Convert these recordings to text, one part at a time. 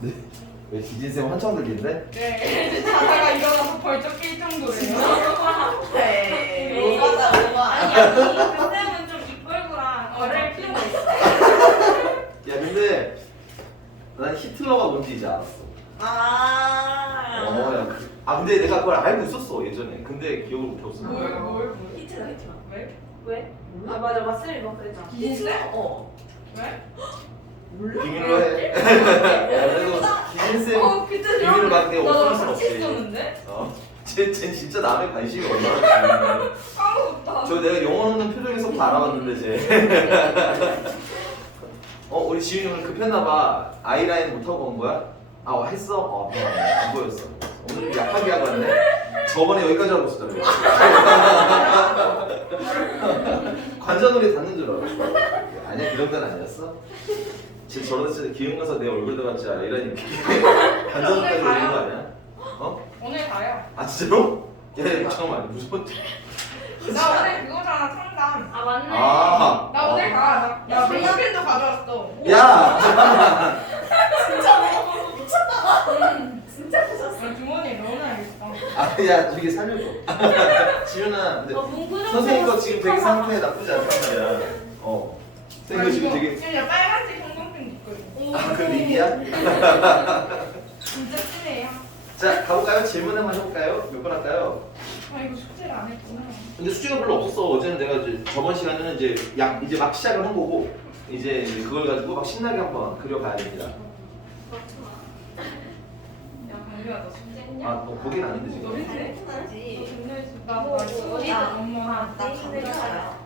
네. 왜 기진쌤 한참 들리는데? 네. 자다가 일어나서 벌쩍 깰 정도래요. 네. 오바다 아니 오바. 아니 그때는 좀 입벌구랑 거래할 필요가 있어. 야 근데 난 히틀러가 뭔지 이제 알았어. 아. 아 근데 내가 그걸 알고 있었어 예전에. 근데 기억을 못 했어. 뭘? 히트러 히트러. 왜? 왜? 아 맞아 맞슬이 너 그랬잖아. 기진쌤? 어. 왜? 몰라? 비밀로 해. 야, 그래도 기진쌤 그때 비밀을 막 내가 나 오픈할 순 같이 없지. 있었는데? 쟤 진짜 남의 관심이 얼마나 많은데. 까먹었다. 저 내가 영혼 없는 표정에서부터 알아봤는데 쟤. 우리 지훈이 오늘 급했나봐. 아이라인 못하고 온 거야? 했어? 미안해. 안 보였어. 오늘 약하게 하고 왔네. 저번에 여기까지 하고 있었잖아. 관자놀이 닿는 줄 알았어. 아니야, 그런 건 아니었어? 쟤 저러다 진짜 기운 가서 내 얼굴도 같지 않아. 이러니 관자놀이까지 올리는 거 아니야? 오늘 가요. 아, 진짜로? 야, 잠깐만. 무서웠지? 나 오늘 그거잖아 상담. 아 맞네. 나 오늘 가. 나 백마펜도 가져왔어. 야! 잠깐만. 진짜 부셨어. 나 주머니에 넣어놔야겠다. 야, 저기 살려줘. 지윤아, 근데 문구 좀 선생님 거 지금 되게 시켜봐. 상태 나쁘지 않단 말이야. 선생님 거 지금 되게. 진짜 빨간색 형광펜 있거든. 그 립이야? 진짜 진해요. 자, 가볼까요? 질문 한번 해볼까요? 몇 번 할까요? 이거 숙제를 안 했구나. 근데 숙제가 별로 없었어. 어제는 내가 이제 저번 시간에는 이제 막 시작을 한 거고 이제 그걸 가지고 막 신나게 한번 그려가야 됩니다. 야 강규야 너 숙제했냐? 너 거긴 아닌데 지금. 너 했네? 하지. 나도 어디다? 엄마 나 감사해요.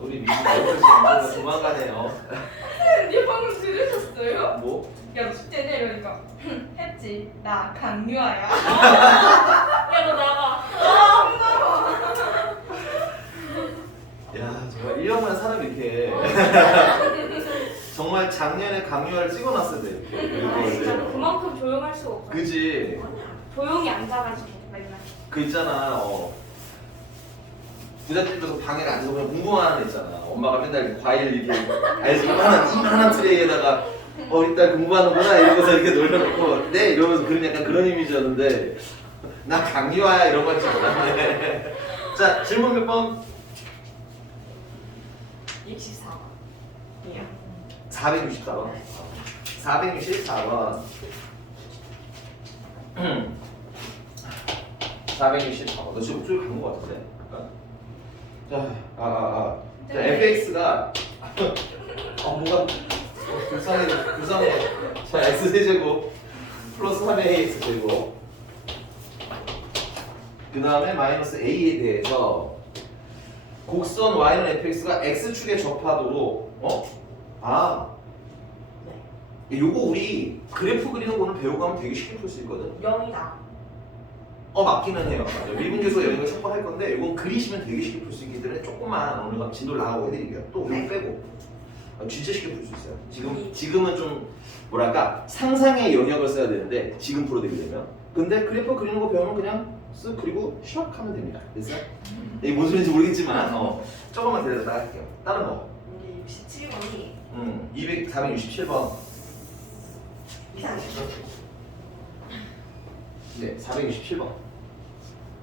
우리 미국 여기서 도망가네요. 니 방금 들으셨어요? 뭐? 야 너 숙제냐 이러니까 했지. 나 강유아야. 야너 나가. 야 정말 1년만 사람 이렇게 정말 작년에 강유아를 찍어놨어야 돼. 아 진짜 그만큼 조용할 수가 없어. 그지? 조용히 앉아가지고 맨날. 그 있잖아. 부잣집에서 방에 앉아서 그냥 공부만 하는 애 있잖아. 엄마가 맨날 과일 이렇게 알지 이만한 트레이에다가 우리 딸 공부하는구나 이러면서 이렇게 놀려놓고 네 이러면서 그런 약간 그런 이미지였는데 나 강유아야 이런 거 진짜 몰랐네. 자 질문 몇 번? 64번. 이야. 464번. 464번. 464번. 너 지금 목소리 간거 같은데? 약간? 자, fx가 뭐가 불쌍해. 자, x제곱 플러스 3의 ax제곱 그 다음에 마이너스 a에 대해서 곡선 y는 fx가 x축에 접하도록 요거 우리 그래프 그리는 거는 배우고 하면 되게 쉽게 풀 수 있거든. 0이다. 맞기는 해요. 미분계수가 여기가 첫번 할 건데 이건 그리시면 되게 쉽게 풀 수 있기 때문에 조금만 오늘 진도를 나가고 해드릴게요. 또 이거 네. 빼고 진짜 쉽게 풀 수 있어요. 지금은 좀 뭐랄까 상상의 영역을 써야 되는데 지금 풀어드리게 되면 근데 그래프 그리는 거 배우면 그냥 쓱 그리고 샥 하면 됩니다. 됐어요? 이게 뭔 소리인지 모르겠지만 조금만 기다렸다 할게요. 다른 거. 우리 67번이 467번. 이상하죠? 네, 467번.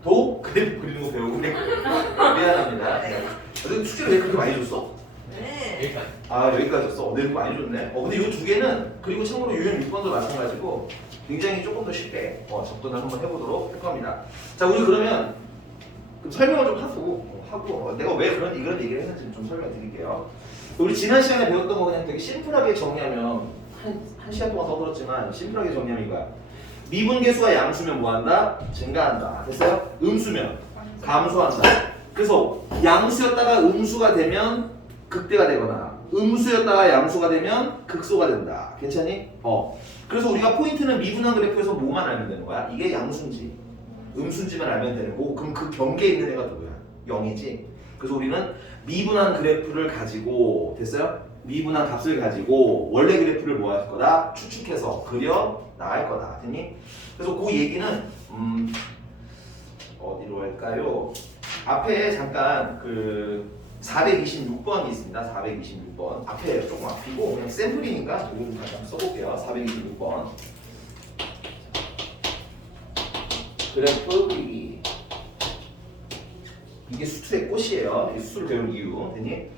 도 그래프 그리는 거 배우고 미안합니다. 네. 근데 숙제를 왜 그렇게 많이 줬어? 네. 여기까지 줬어. 네, 많이 줬네. 근데 이 두 개는 그리고 참고로 유형 6번도 마찬가지고 굉장히 조금 더 쉽게 접근을 한번 해보도록 할 겁니다. 자, 우리 그러면 설명을 좀 하고 내가 왜 이런 얘기를 했는지 좀 설명드릴게요. 우리 지난 시간에 배웠던 거 그냥 되게 심플하게 정리하면 한 시간 동안 떠들었지만 심플하게 정리하면 이거야. 미분계수가 양수면 뭐한다? 증가한다. 됐어요? 음수면 감소한다. 그래서 양수였다가 음수가 되면 극대가 되거나 음수였다가 양수가 되면 극소가 된다. 괜찮니? 그래서 우리가 포인트는 미분한 그래프에서 뭐만 알면 되는 거야? 이게 양수인지 음수인지만 알면 되는 거고 그럼 그 경계에 있는 애가 누구야? 0이지. 그래서 우리는 미분한 그래프를 가지고 됐어요? 미분한 값을 가지고 원래 그래프를 뭐 할 거다? 추측해서 그려 나갈 거다. 됐니? 그래서 그 얘기는 어디로 할까요? 앞에 잠깐 426번이 있습니다. 426번. 앞에 조금 앞이고 그냥 샘플이니까 이거 좀 잠깐 써볼게요. 426번. 그래프 그리기. 이게 수투의 꽃이에요. 이 수투를 배운 이유. 됐니?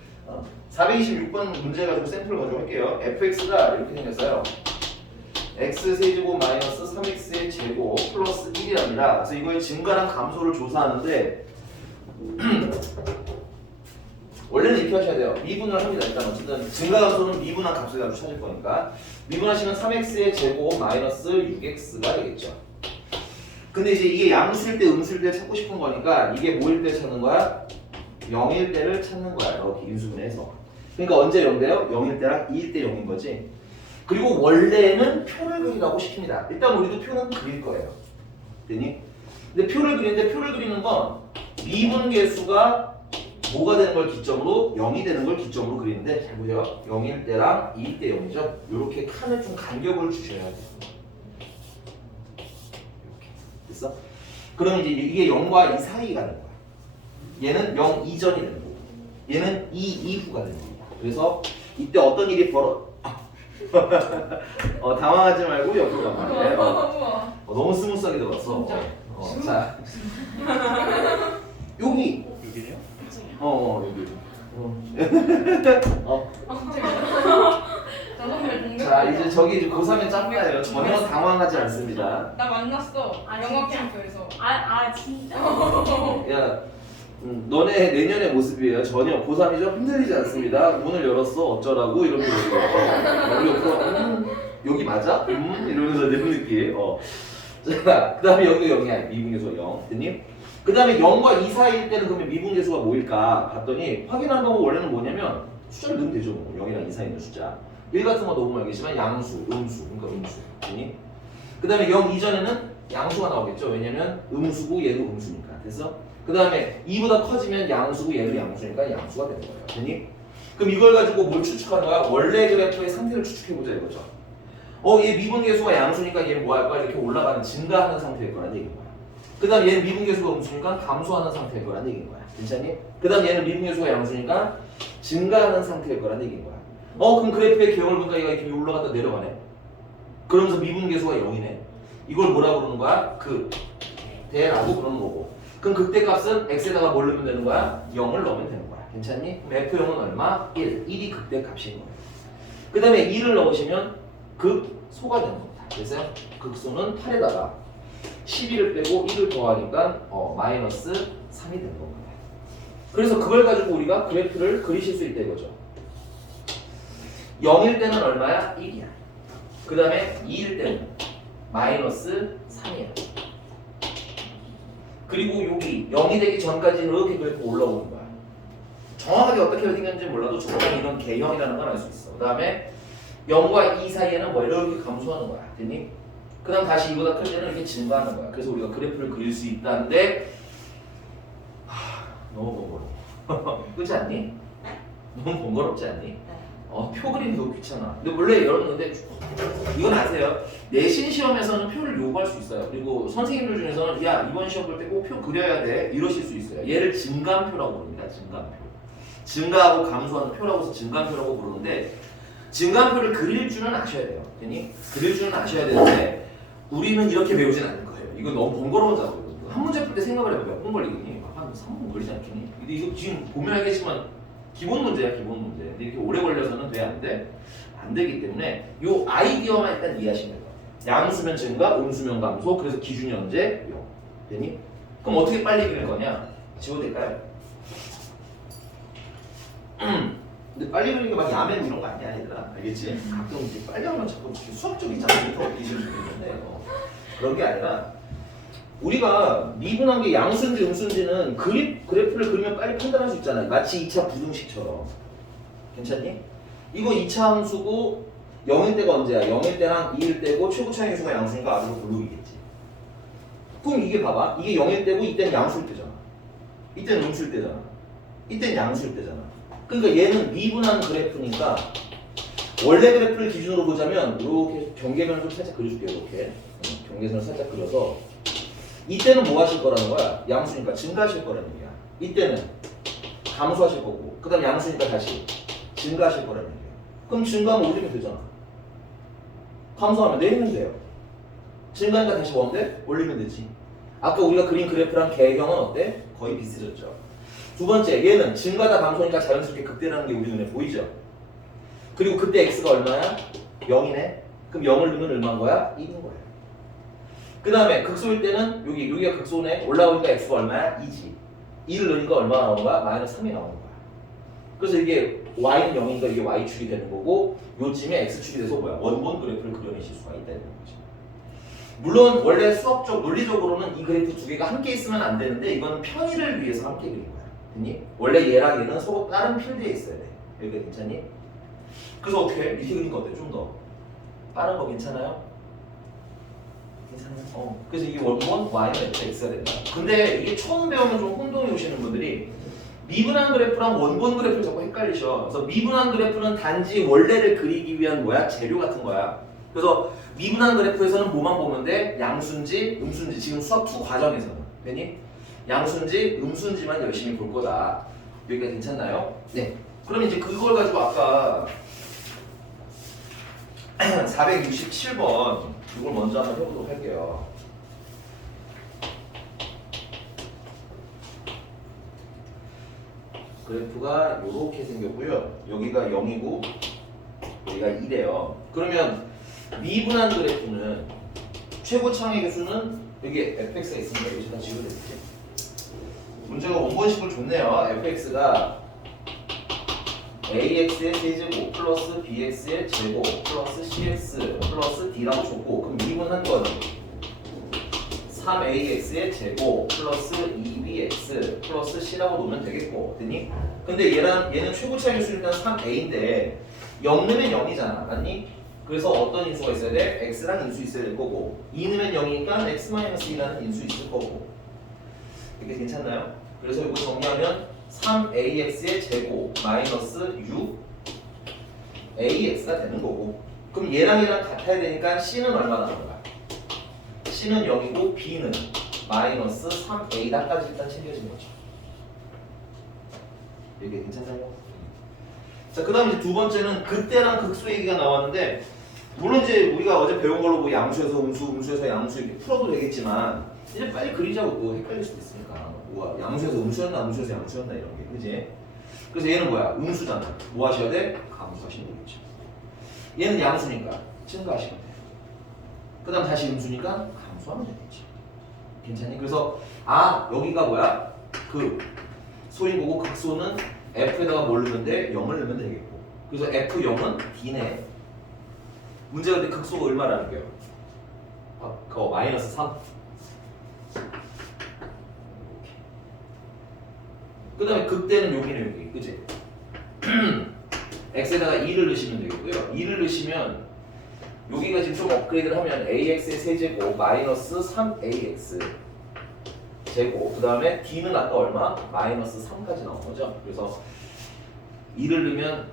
426번 문제 가지고 샘플을 가지고 할게요. fx가 이렇게 생겼어요. x세제곱 마이너스 3x의 제곱 플러스 1이랍니다. 그래서 이거의 증가랑 감소를 조사하는데 원래는 이렇게 하셔야 돼요. 미분을 합니다. 일단 어쨌든 증가 감소는 미분한 값을 가지고 찾을 거니까 미분하시면 3x의 제곱 마이너스 6x가 되겠죠. 근데 이제 이게 양수일 때 음수일 때 찾고 싶은 거니까 이게 뭐일 때 찾는 거야? 0일 때를 찾는 거야. 이렇게 인수분해서. 그러니까 언제 0 돼요? 0일 때랑 2일 때 0인 거지. 그리고 원래는 표를 그리라고 시킵니다. 일단 우리도 표는 그릴 거예요. 됐니? 근데 표를 그리는데 표를 그리는 건 미분계수가 뭐가 되는 걸 기점으로 0이 되는 걸 기점으로 그리는데 잘 보세요. 0일 때랑 2일 때 0이죠. 이렇게 칸에 좀 간격을 주셔야 돼요. 이렇게 됐어? 그럼 이제 이게 0과 2 사이가 되는 거야. 얘는 0 이전이 되는 거고 얘는 2 이후가 되는 겁니다. 그래서 이때 어떤 일이 당황하지 말고 옆으로 가봐. 네, 너무 스무스하게 들어갔어. 자 여기 여기요? 여기 자 이제 저기 이제 고3의 짱가예요. 전혀 당황하지 않습니다. 나 만났어. 아, 영어 진짜? 캠프에서. 진짜? 야 너네 내년의 모습이에요. 전혀 고3이죠? 흔들리지 않습니다. 문을 열었어 어쩌라고 이러면서 우리 옆으로 여기 맞아? 이러면서 이런 느낌. 자, 그 다음에 여기도 0이야. 미분계수가 0. 됐니? 그 다음에 0과 2 사이일 때는 그러면 미분계수가 뭐일까 봤더니 확인하는 방법 원래는 뭐냐면 숫자를 넣으면 되죠. 0이랑 2 사이에 있는 숫자. 1 같은 거 넣으면 알겠지만 양수, 음수, 그러니까 음수. 됐니? 그 다음에 0 이전에는 양수가 나오겠죠. 왜냐면 음수고 얘도 음수니까. 됐어? 그 다음에 2보다 커지면 양수고 얘도 양수니까 양수가 되는 거예요. 됐니? 그럼 이걸 가지고 뭘 추측하는 거야? 원래 그래프의 상태를 추측해보자 이거죠. 얘 미분계수가 양수니까 얘는 뭐 할 거야? 이렇게 올라가는 증가하는 상태일 거란 얘기인 거야. 그 다음 얘는 미분계수가 음수니까 감소하는 상태일 거란 얘기인 거야. 괜찮니? 그 다음 얘는 미분계수가 양수니까 증가하는 상태일 거란 얘기인 거야. 그럼 그래프의 개형을 보니까 얘가 이렇게 올라갔다 내려가네. 그러면서 미분계수가 0이네. 이걸 뭐라고 그러는 거야? 극대라고 그러는 거고. 그럼 극대값은 x에다가 뭘 넣으면 되는 거야? 0을 넣으면 되는 거야. 괜찮니? 그럼 F0은 얼마? 1. 1이 극대값인 거야. 그 다음에 2를 넣으시면 극소가 되는 겁니다. 그래서 극소는 8에다가 12를 빼고 1을 더하니까 마이너스 3이 되는 겁니다. 그래서 그걸 가지고 우리가 그래프를 그리실 수 있다 이거죠. 0일 때는 얼마야? 1이야. 그 다음에 2일 때는 마이너스 3이야. 그리고 여기 0이 되기 전까지는 이렇게 그래프 올라오는 거야. 정확하게 어떻게 생겼는지 몰라도 조금 이런 개형이라는 걸 알 수 있어. 그 다음에 0과 2 사이에는 뭐 이렇게 감소하는 거야. 됐니? 그 다음 다시 이보다 클 때는 이렇게 증가하는 거야. 그래서 우리가 그래프를 그릴 수 있다는데 너무 번거로워. 그렇지 않니? 네? 너무 번거롭지 않니? 네. 표 그리는 거 귀찮아. 근데 원래 여러분들 이건 아세요? 내신 시험에서는 표를 요구할 수 있어요. 그리고 선생님들 중에서는 야 이번 시험 볼 때 꼭 표 그려야 돼 이러실 수 있어요. 얘를 증감표라고 부릅니다. 증감표. 증가하고 감소하는 표라고 해서 증감표라고 부르는데 증감표를 그릴 줄은 아셔야 돼요. 됐니? 그릴 줄은 아셔야 되는데 우리는 이렇게 배우진 않을 거예요. 이거 너무 번거로운 작업이거든요. 한 문제 풀 때 생각을 해봐. 몇 분 걸리겠니? 한 3분 걸리지 않겠니? 근데 이거 지금 보면 알겠지만 기본 문제야, 기본 문제. 근데 이렇게 오래 걸려서는 돼, 안 돼? 안 되기 때문에 요 아이디어만 일단 이해하시면 돼요. 양수면 증가, 음수면 감소, 그래서 기준이 언제? 0. 되니? 그럼 어떻게 빨리 그릴 거냐? 지워도 될까요? 근데 빨리 그리는 게 막 야매 이런 거 아니야, 얘들아. 알겠지? 가끔 이제 빨리 하면 자꾸 수학적인 장면이 더 어디시면 좋겠는데 그런 게 아니라 우리가 미분한 게 양수인지 음수인지는 그래프를 그리면 빨리 판단할 수 있잖아. 마치 2차 부등식처럼. 괜찮니? 이거 2차 함수고 0일 때가 언제야? 0일 때랑 2일 때고 최고 차이 수가 양수니까 아래로 블록이겠지. 그럼 이게 봐봐. 이게 0일 때고 이때는 양수일 때잖아. 이때는 음수일 때잖아. 이때는 양수일 때잖아. 그러니까 얘는 미분한 그래프니까 원래 그래프를 기준으로 보자면 이렇게 경계면을 좀 살짝 그려줄게요. 이렇게 경계선을 살짝 그려서 이때는 뭐 하실 거라는 거야? 양수니까 증가하실 거라는 얘기야. 이때는 감소하실 거고 그 다음 양수니까 다시 증가하실 거라는 얘기예요. 그럼 증가하면 올리면 되잖아. 감소하면 내리면 돼요. 증가하니까 다시 뭔데? 올리면 되지. 아까 우리가 그린 그래프랑 개형은 어때? 거의 비슷해졌죠. 두 번째, 얘는 증가다 감소니까 자연스럽게 극대라는 게 우리 눈에 보이죠. 그리고 그때 x가 얼마야? 0이네. 그럼 0을 넣으면 얼마인 거야? 1인 거예요. 그 다음에 극소일 때는 여기가 극소네. 올라오니까 x가 얼마야? 2지. 2를 넣으니까 얼마가 나오는 거야? 마이너스 3이 나오는 거야. 그래서 이게 y는 0이니까 이게 y축이 되는 거고 요쯤에 x축이 돼서 뭐야? 원본 그래프를 그려내실 수가 있다는 거죠. 물론 원래 수학적 논리적으로는 이 그래프 두 개가 함께 있으면 안 되는데 이거는 편의를 위해서 함께 그린 거야. 됐니? 원래 얘랑 얘는 서로 다른 필드에 있어야 돼. 여기가 괜찮니? 그래서 어떻게 해? 이렇게 그린 거 어때? 좀 더 빠른 거 괜찮아요? 괜찮아요? 그래서 이게 원본 y는 x가 된다. 근데 이게 처음 배우면 좀 혼동이 오시는 분들이 미분한 그래프랑 원본 그래프를 자꾸 헷갈리셔. 그래서 미분한 그래프는 단지 원래를 그리기 위한 뭐야? 재료 같은 거야. 그래서 미분한 그래프에서는 뭐만 보면 돼? 양수인지 음수인지. 지금 수학 2 과정에서는 됐니? 양수인지 음수인지만 열심히 볼 거다. 여기가 괜찮나요? 네. 그럼 이제 그걸 가지고 아까 467번 이걸 먼저 한번 해보도록 할게요. 그래프가 이렇게 생겼고요. 여기가 0이고 여기가 2래요. 그러면 미분한 그래프는 최고 창의 수는 여기 fx가 있습니다. 여기다 지우면 되겠지. 문제가 원본식을 줬네요. fx가 ax의 세제곱 플러스 bx의 제곱 플러스 cx 플러스 d라고 줬고 그럼 미분한 건 3ax의 제곱 플러스 2bx 플러스 c라고 놓으면 되겠고 됐니? 근데 얘는 최고차의 수니까 3a인데 0 넣으면 0이잖아 맞니? 그래서 어떤 인수가 있어야 돼? x랑 인수 있어야 될 거고 2 넣으면 0이니까 x-2라는 인수 있을 거고 이게 괜찮나요? 그래서 이거 정리하면 3ax의 제곱 마이너스 6ax가 되는 거고 그럼 얘랑 같아야 되니까 c는 얼마 나오는 거야? c는 0이고 b는 마이너스 3a다까지 일단 챙겨진 거죠. 이게 괜찮나요? 자, 그 다음에 이제 두 번째는 그때랑 극소 얘기가 나왔는데 물론 이제 우리가 어제 배운 걸로 뭐 양수에서 음수, 음수에서 양수 이렇게 풀어도 되겠지만 이제 빨리 그리자고 또 헷갈릴 수도 있으니까 뭐야 양수에서 음수였나 음수에서 양수였나 이런 게 그지? 그래서 얘는 뭐야? 음수잖아. 뭐 하셔야 돼? 감수하시면 되겠죠. 얘는 양수니까 증가하시면 돼요. 그 다음 다시 음수니까 감수하면 되겠죠. 괜찮니? 그래서 여기가 뭐야? 그 소리 보고 극소는 f에다가 뭘 넣으면 돼? 0을 넣으면 되겠고 그래서 f0은 d네. 문제가 근데 극소가 얼마라는 거예요? 마이너스 3. 그 다음에 극대는 여기네 여기 그치? x에다가 2를 넣으시면 되겠고요 2를 넣으시면 여기가 지금 좀 업그레이드를 하면 ax의 세제곱 마이너스 3ax 제곱 그 다음에 d는 아까 얼마? 마이너스 3까지 나온 거죠 그래서 2를 넣으면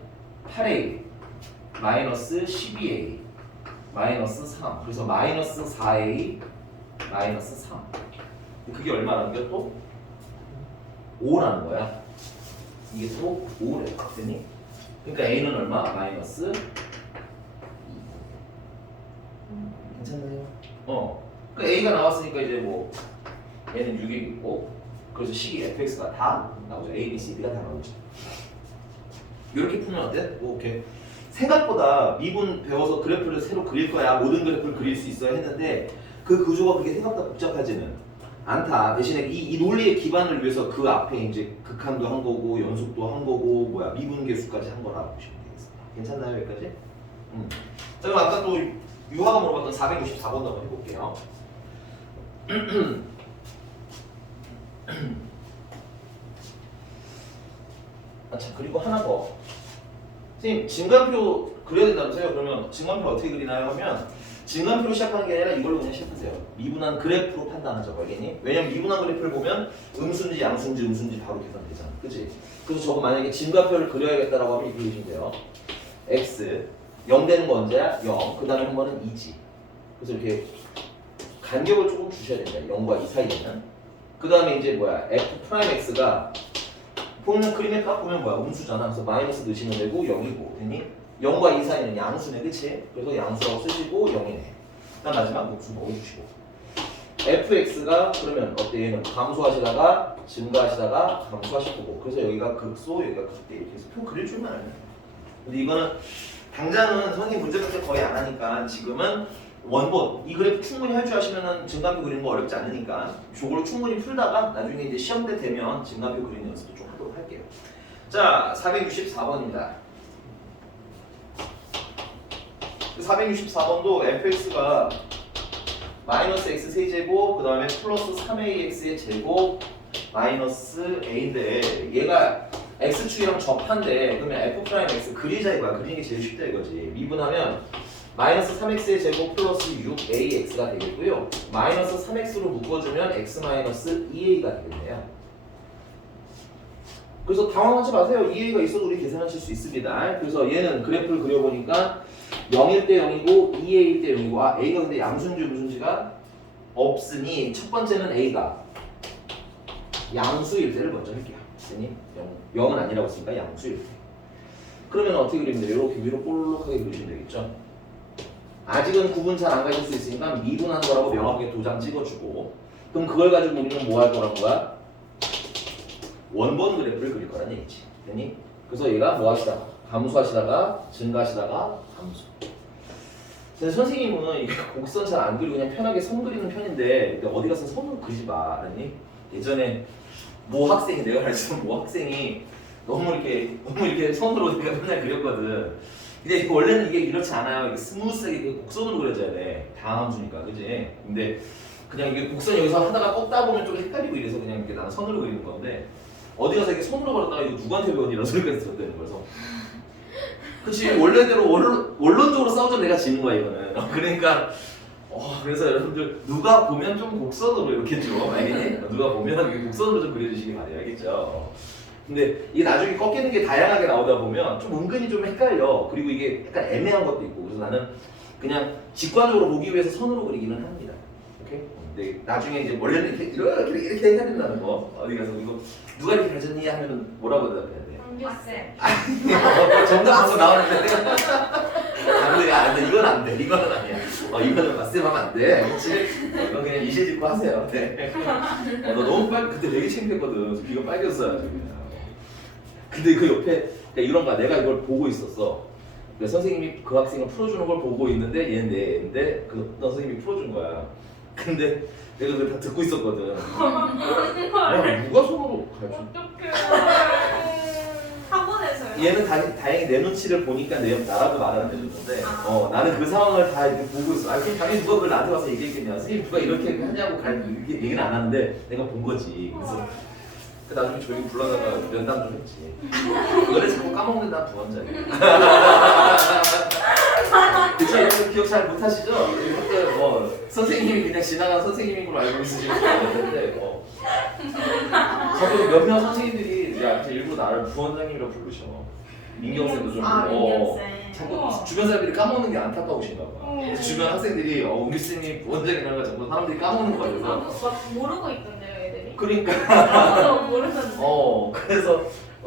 8a 마이너스 12a 마이너스 3 그래서 마이너스 4a 마이너스 3 그게 얼마라는 게 또? 5라는 거야 이게 또 5래 됐니? 그러니까 a는 얼마? 마이너스 2 괜찮나요? 그러니까 a가 나왔으니까 이제 뭐 얘는 6이고 그래서 식이 fx가 다 나오죠 a, b, c, d가 다 나오죠 이렇게 풀면 어때? 오케이 생각보다 미분 배워서 그래프를 새로 그릴 거야 모든 그래프를 그릴 수 있어야 했는데 그 구조가 그렇게 생각보다 복잡하지는 않다. 대신에 이 논리의 기반을 위해서 그 앞에 이제 극한도 한 거고 연속도 한 거고 미분계수까지 한 거라고 보시면 되겠습니다. 괜찮나요 여기까지? 자 그럼 아까 또 유화가 물어봤던 464번 한번 해볼게요. 자 그리고 하나 더. 선생님 증간표 그려야 된다면서요? 그러면 증간표 어떻게 그리나요? 하면 증간표로 시작하는 게 아니라 이걸로 그냥 시작하세요. 미분한 그래프로 판단하자고 알겠니? 왜냐면 미분한 그래프를 보면 음수인지 양수인지 음수인지 바로 계산되잖아. 그치? 그래서 저거 만약에 증간표를 그려야겠다라고 하면 이렇게 그리시면 돼요. x 0 되는 거 언제야? 0. 그 다음에 한 번은 2지. 그래서 이렇게 간격을 조금 주셔야 됩니다. 0과 2 사이에는. 그 다음에 이제 뭐야? f 프라임 x가 보면 그림에 딱 보면 뭐야? 음수잖아. 그래서 마이너스 넣으시면 되고 0이고 되니? 0과 2 사이는 양수네, 그치? 그래서 양수라고 쓰시고 0이네. 그다음 마지막 목수 넣어주시고. fx가 그러면 어때? 얘는 감소하시다가 증가하시다가 감소하실 거고. 그래서 여기가 극소, 여기가 극대 이렇게 해서 표 그릴 줄만 알면 돼. 근데 이거는 당장은 선생님 문제 같은 거 거의 안 하니까 지금은 원본 이 그래프 충분히 할 줄 아시면은 증가표 그리는 거 어렵지 않으니까 저걸 충분히 풀다가 나중에 이제 시험 때 되면 증가표 그리는 연습도 좀 하도록 할게요. 자, 464번입니다. 464번도 fx가 마이너스 x 세제곱 그 다음에 플러스 3ax의 제곱 마이너스 a인데 얘가 x축이랑 접한데 그러면 f'x 그리자 이거야. 그리는 게 제일 쉽다 이거지. 미분하면 마이너스 3x의 제곱 플러스 6ax가 되겠고요. 마이너스 3x로 묶어주면 x 마이너스 2a가 되겠네요. 그래서 당황하지 마세요. 2a가 있어도 우리 계산하실 수 있습니다. 그래서 얘는 그래프를 그려보니까 0일 때 0이고 2a일 때 0이고 아 a가 근데 양수인지 무슨지가 없으니 첫 번째는 a가 양수일 때를 먼저 할게요. 됐니? 0은 아니라고 했으니까 양수일 때. 그러면 어떻게 그리면 돼요? 이렇게 위로 볼록하게 그리시면 되겠죠? 아직은 구분 잘 안 가실 수 있으니까 미분하는 거라고 명확하게 도장 찍어주고 그럼 그걸 가지고 우리는 뭐 할 거란 거야? 원본 그래프를 그릴 거란 얘기지. 됐니? 그래서 얘가 뭐 하시다가 감소하시다가 증가하시다가 감소. 그래서 선생님은 이게 곡선 잘 안 그리고 그냥 편하게 선 그리는 편인데 어디 가서 선으로 그리지 마. 알았니? 예전에 모 학생이 내가 가르치는 모 학생이 너무 이렇게 선으로 내가 맨날 그렸거든. 근데 원래는 이게 이렇지 않아요. 이게 스무스하게 곡선으로 그려져야 돼. 다함수니까, 그지? 근데 그냥 이게 곡선 여기서 하다가 꺾다 보면 좀 헷갈리고 이래서 그냥 이렇게 나는 선으로 그리는 건데 어디 가서 이렇게 손으로 걸었다가 이거 누구한테 배웠니 이런 소리가 들었다는 거여서 그치 원래대로 원론적으로 싸우자면 내가 지는 거야 이거는. 그러니까 그래서 여러분들 누가 보면 좀 곡선으로 이렇게 좀 알겠니? 누가 보면 이렇게 곡선으로 좀 그려주시기 바래요. 알겠죠? 근데 이게 나중에 꺾이는 게 다양하게 나오다 보면 좀 은근히 좀 헷갈려. 그리고 이게 약간 애매한 것도 있고 그래서 나는 그냥 직관적으로 보기 위해서 선으로 그리기는 합니다. 오케이? 근데 나중에 이제 원래는 이렇게 해야 된다는 거 어디 가서 이거 누가 이렇게 가르쳤니 하면 뭐라고 대답해야 돼? 쌤. 정답 벌써 나왔는데 내가 안 돼. 이건 안 돼. 이거는 아니야. 이거는 맞쌤하면 안 돼. 그렇지? 이건 그냥 이실 짓고 하세요. 네. 너 너무 그때 되게 창피했거든. 그래서 귀가 빨개졌어요. 그냥. 근데 그 옆에 이런 거야. 내가 이걸 보고 있었어. 선생님이 그 학생을 풀어주는 걸 보고 있는데 얘는 내 애인데 그 어떤 선생님이 풀어준 거야. 근데 내가 그걸 다 듣고 있었거든. 야, 누가 손으로 가르쳐? 어떡해. 학원에서요. 얘는 다행히 내 눈치를 보니까 나라도 말을 안 해줬는데 나는 그 상황을 다 이렇게 보고 있어. 그럼 당연히 누가 그걸 나한테 와서 얘기했겠냐. 선생님 누가 이렇게 하냐고 이렇게 얘기는 안 하는데 내가 본 거지. 그래서 나중에 조용히 불러다가 면담 좀 했지. 너네 자꾸 까먹는 난 부원장이야. 그쵸? 여러분 기억 잘 못하시죠? 그때 선생님이 그냥 지나간 선생님인 걸로 알고 있으시는 것 같은데 자꾸 몇몇 선생님들이 일부러 나를 부원장님이라고 부르셔. 민경쌤도 좀 민경쌤. 자꾸 주변 사람들이 까먹는 게 안타까우신가 봐. 그래서 주변 학생들이 은규쌤이 부원장이라는 걸 자꾸 사람들이 까먹는 거야. 그래서 막 모르고 있던데요, 애들이? 그러니까 모르는데. 그래서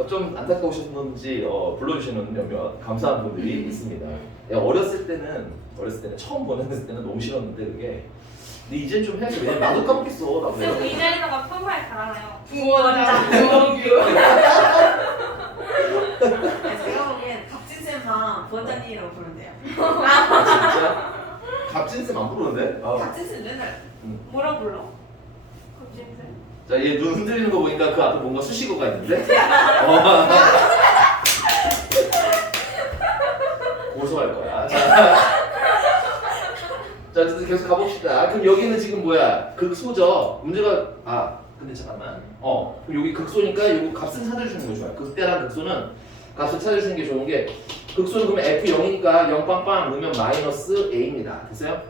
좀 안타까우셨는지 불러주시는 몇몇 감사한 분들이 있습니다. 어렸을 때는 처음 보냈을 때는 너무 싫었는데 그게 근데 이제 좀 해야지. 왜냐면 나도 까먹겠어. 나도 쌤, 이 자리다가 평소에 잘하나요? 부원장. 제가 보기엔 갑진쌤만 부원장님이라고 부른대요. 진짜? 갑진쌤 안 부르는데? 갑진쌤 맨날 뭐라 불러? 갑자기 쌤. 자, 얘 눈 흔들리는 거 보니까 그 앞에 뭔가 수식어가 있는데? 고소할 거야. 자, 계속 가봅시다. 그럼 여기는 지금 뭐야? 극소죠? 문제가, 근데 잠깐만. 그럼 여기 극소니까 요거 값을 찾아주는 게 좋아요. 극대랑 극소는 값을 찾아주는 게 좋은 게 극소는 그러면 F0이니까 0 빵빵 넣으면 마이너스 A입니다. 됐어요?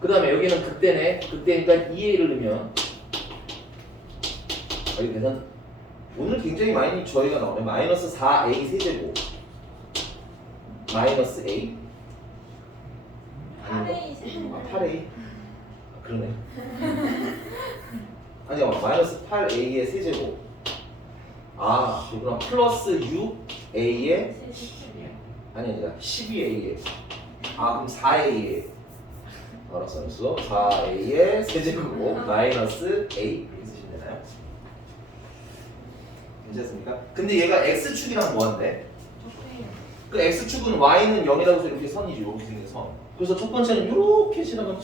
그 다음에 여기는 극대네. 극대니까 2A를 넣으면 여기 계산 오늘 굉장히 많이 저희가 나오네. 마이너스 4A 세제곱 마이너스 A 8A 그러네. 아니요 마이너스 8A의 세제곱 아, 그럼 플러스 6a에 아니야 12a에 그럼 4a에 알았어 4a의 세제곱 마이너스 a 이렇게 쓰시면 되나요? 괜찮습니까? 근데 얘가 x축이랑 뭐한데? 그 x축은 y는 0이라고 해서 이렇게 선이지 이렇게 생긴 선. 그래서 첫 번째는 이렇게 지나가면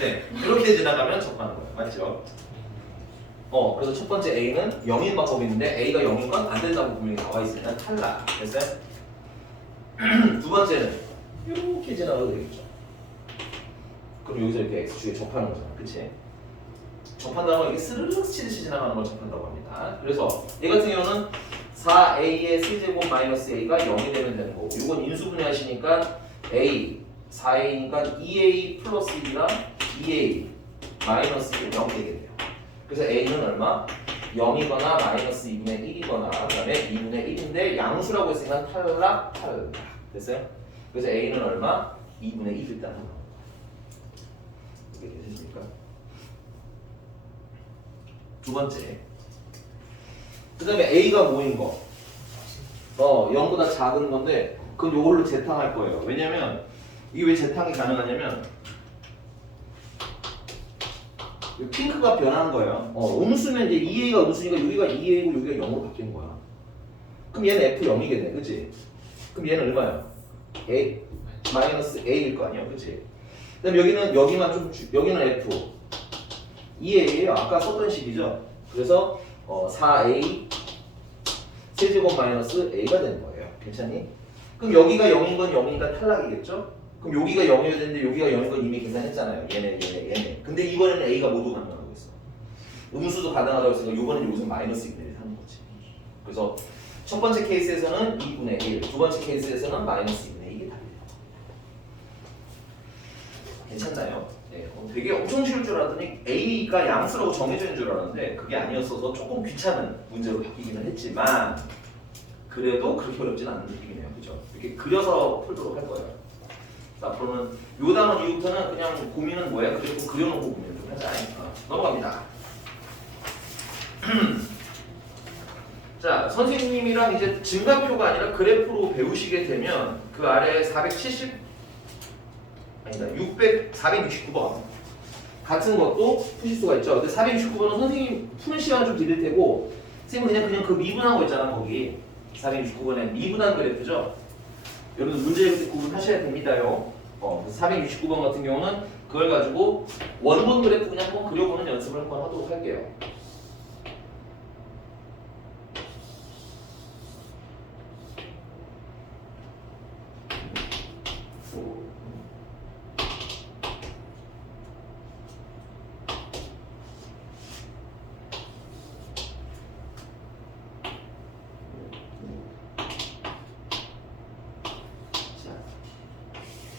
네, 이렇게 지나가면 접하는 거예요. 맞죠? 그래서 첫 번째 a는 0인 방법이 있는데 a가 0인 건 안 된다고 분명히 나와 있으면 탈락. 됐어요? 두 번째는 이렇게 지나가도 되겠죠. 그럼 여기서 이렇게 x축에 접하는 거잖아. 그치? 접한다는 건 이렇게 스르륵 치듯이 지나가는 걸 접한다고 합니다. 그래서 얘 같은 경우는 4a의 세제곱 마이너스 a가 0이 되면 되는 거고 이건 인수분해 하시니까 a 4a니까 2a 플러스 1이랑 2a 마이너스 1이 0이 되게 돼요. 그래서 a는 얼마? 0이거나 마이너스 2분의 1이거나 그 다음에 2분의 1인데 양수라고 했으니까 탈락. 됐어요? 그래서 a는 얼마? 2분의 1일 단 이게 되십니까? 두 번째 그 다음에 a가 뭐인 거? 0보다 작은 건데 그건 요걸로 재탕할 거예요. 왜냐면 이게 왜 재탕이 가능하냐면 핑크가 변하는 거예요. 음수면 이제 2a가 음수니까 여기가 2a고 여기가 0으로 바뀌는 거야. 그럼 얘는 f0이겠네, 그치? 그럼 얘는 얼마야? a 마이너스 a일 거 아니야, 그치? 그다음 여기는 여기만 좀 여기는 f 2a예요. 아까 썼던 식이죠. 그래서 4a 세제곱 마이너스 a가 되는 거예요. 괜찮니? 그럼 여기가 0인 건 0이니까 탈락이겠죠? 그럼 여기가 0이어야 되는데 여기가 0인 건 이미 계산했잖아요. 얘네. 근데 이번에는 a가 모두 가능하고 있어. 음수도 가능하다고 했으니까 이번에는 여기서 마이너스 2분의 1 하는 거지. 그래서 첫 번째 케이스에서는 2분의 1, 두 번째 케이스에서는 마이너스 2분의 1이 답이에요. 괜찮나요? 네, 되게 엄청 쉬울 줄 알았더니 a가 양수라고 정해져 있는 줄 알았는데 그게 아니었어서 조금 귀찮은 문제로 바뀌기는 했지만 그래도 그렇게 어렵진 않은 느낌이네요. 그죠? 이렇게 그려서 풀도록 할 거예요. 앞으로는 요 단원 이후부터는 그냥 고민은 뭐야? 그리고 그려놓고 고민을 좀 하자. 넘어갑니다. 자, 선생님이랑 이제 증가표가 아니라 그래프로 배우시게 되면 그 아래 469번 같은 것도 푸실 수가 있죠. 근데 469번은 선생님 푸는 시간 좀 드릴 테고 선생님 그냥 그 미분한 거 있잖아 거기 469번에 미분한 그래프죠. 여러분 문제 구분하셔야 됩니다요. 469번 같은 경우는 그걸 가지고 원본 그래프 그냥 한번 그려보는 연습을 한번 하도록 할게요.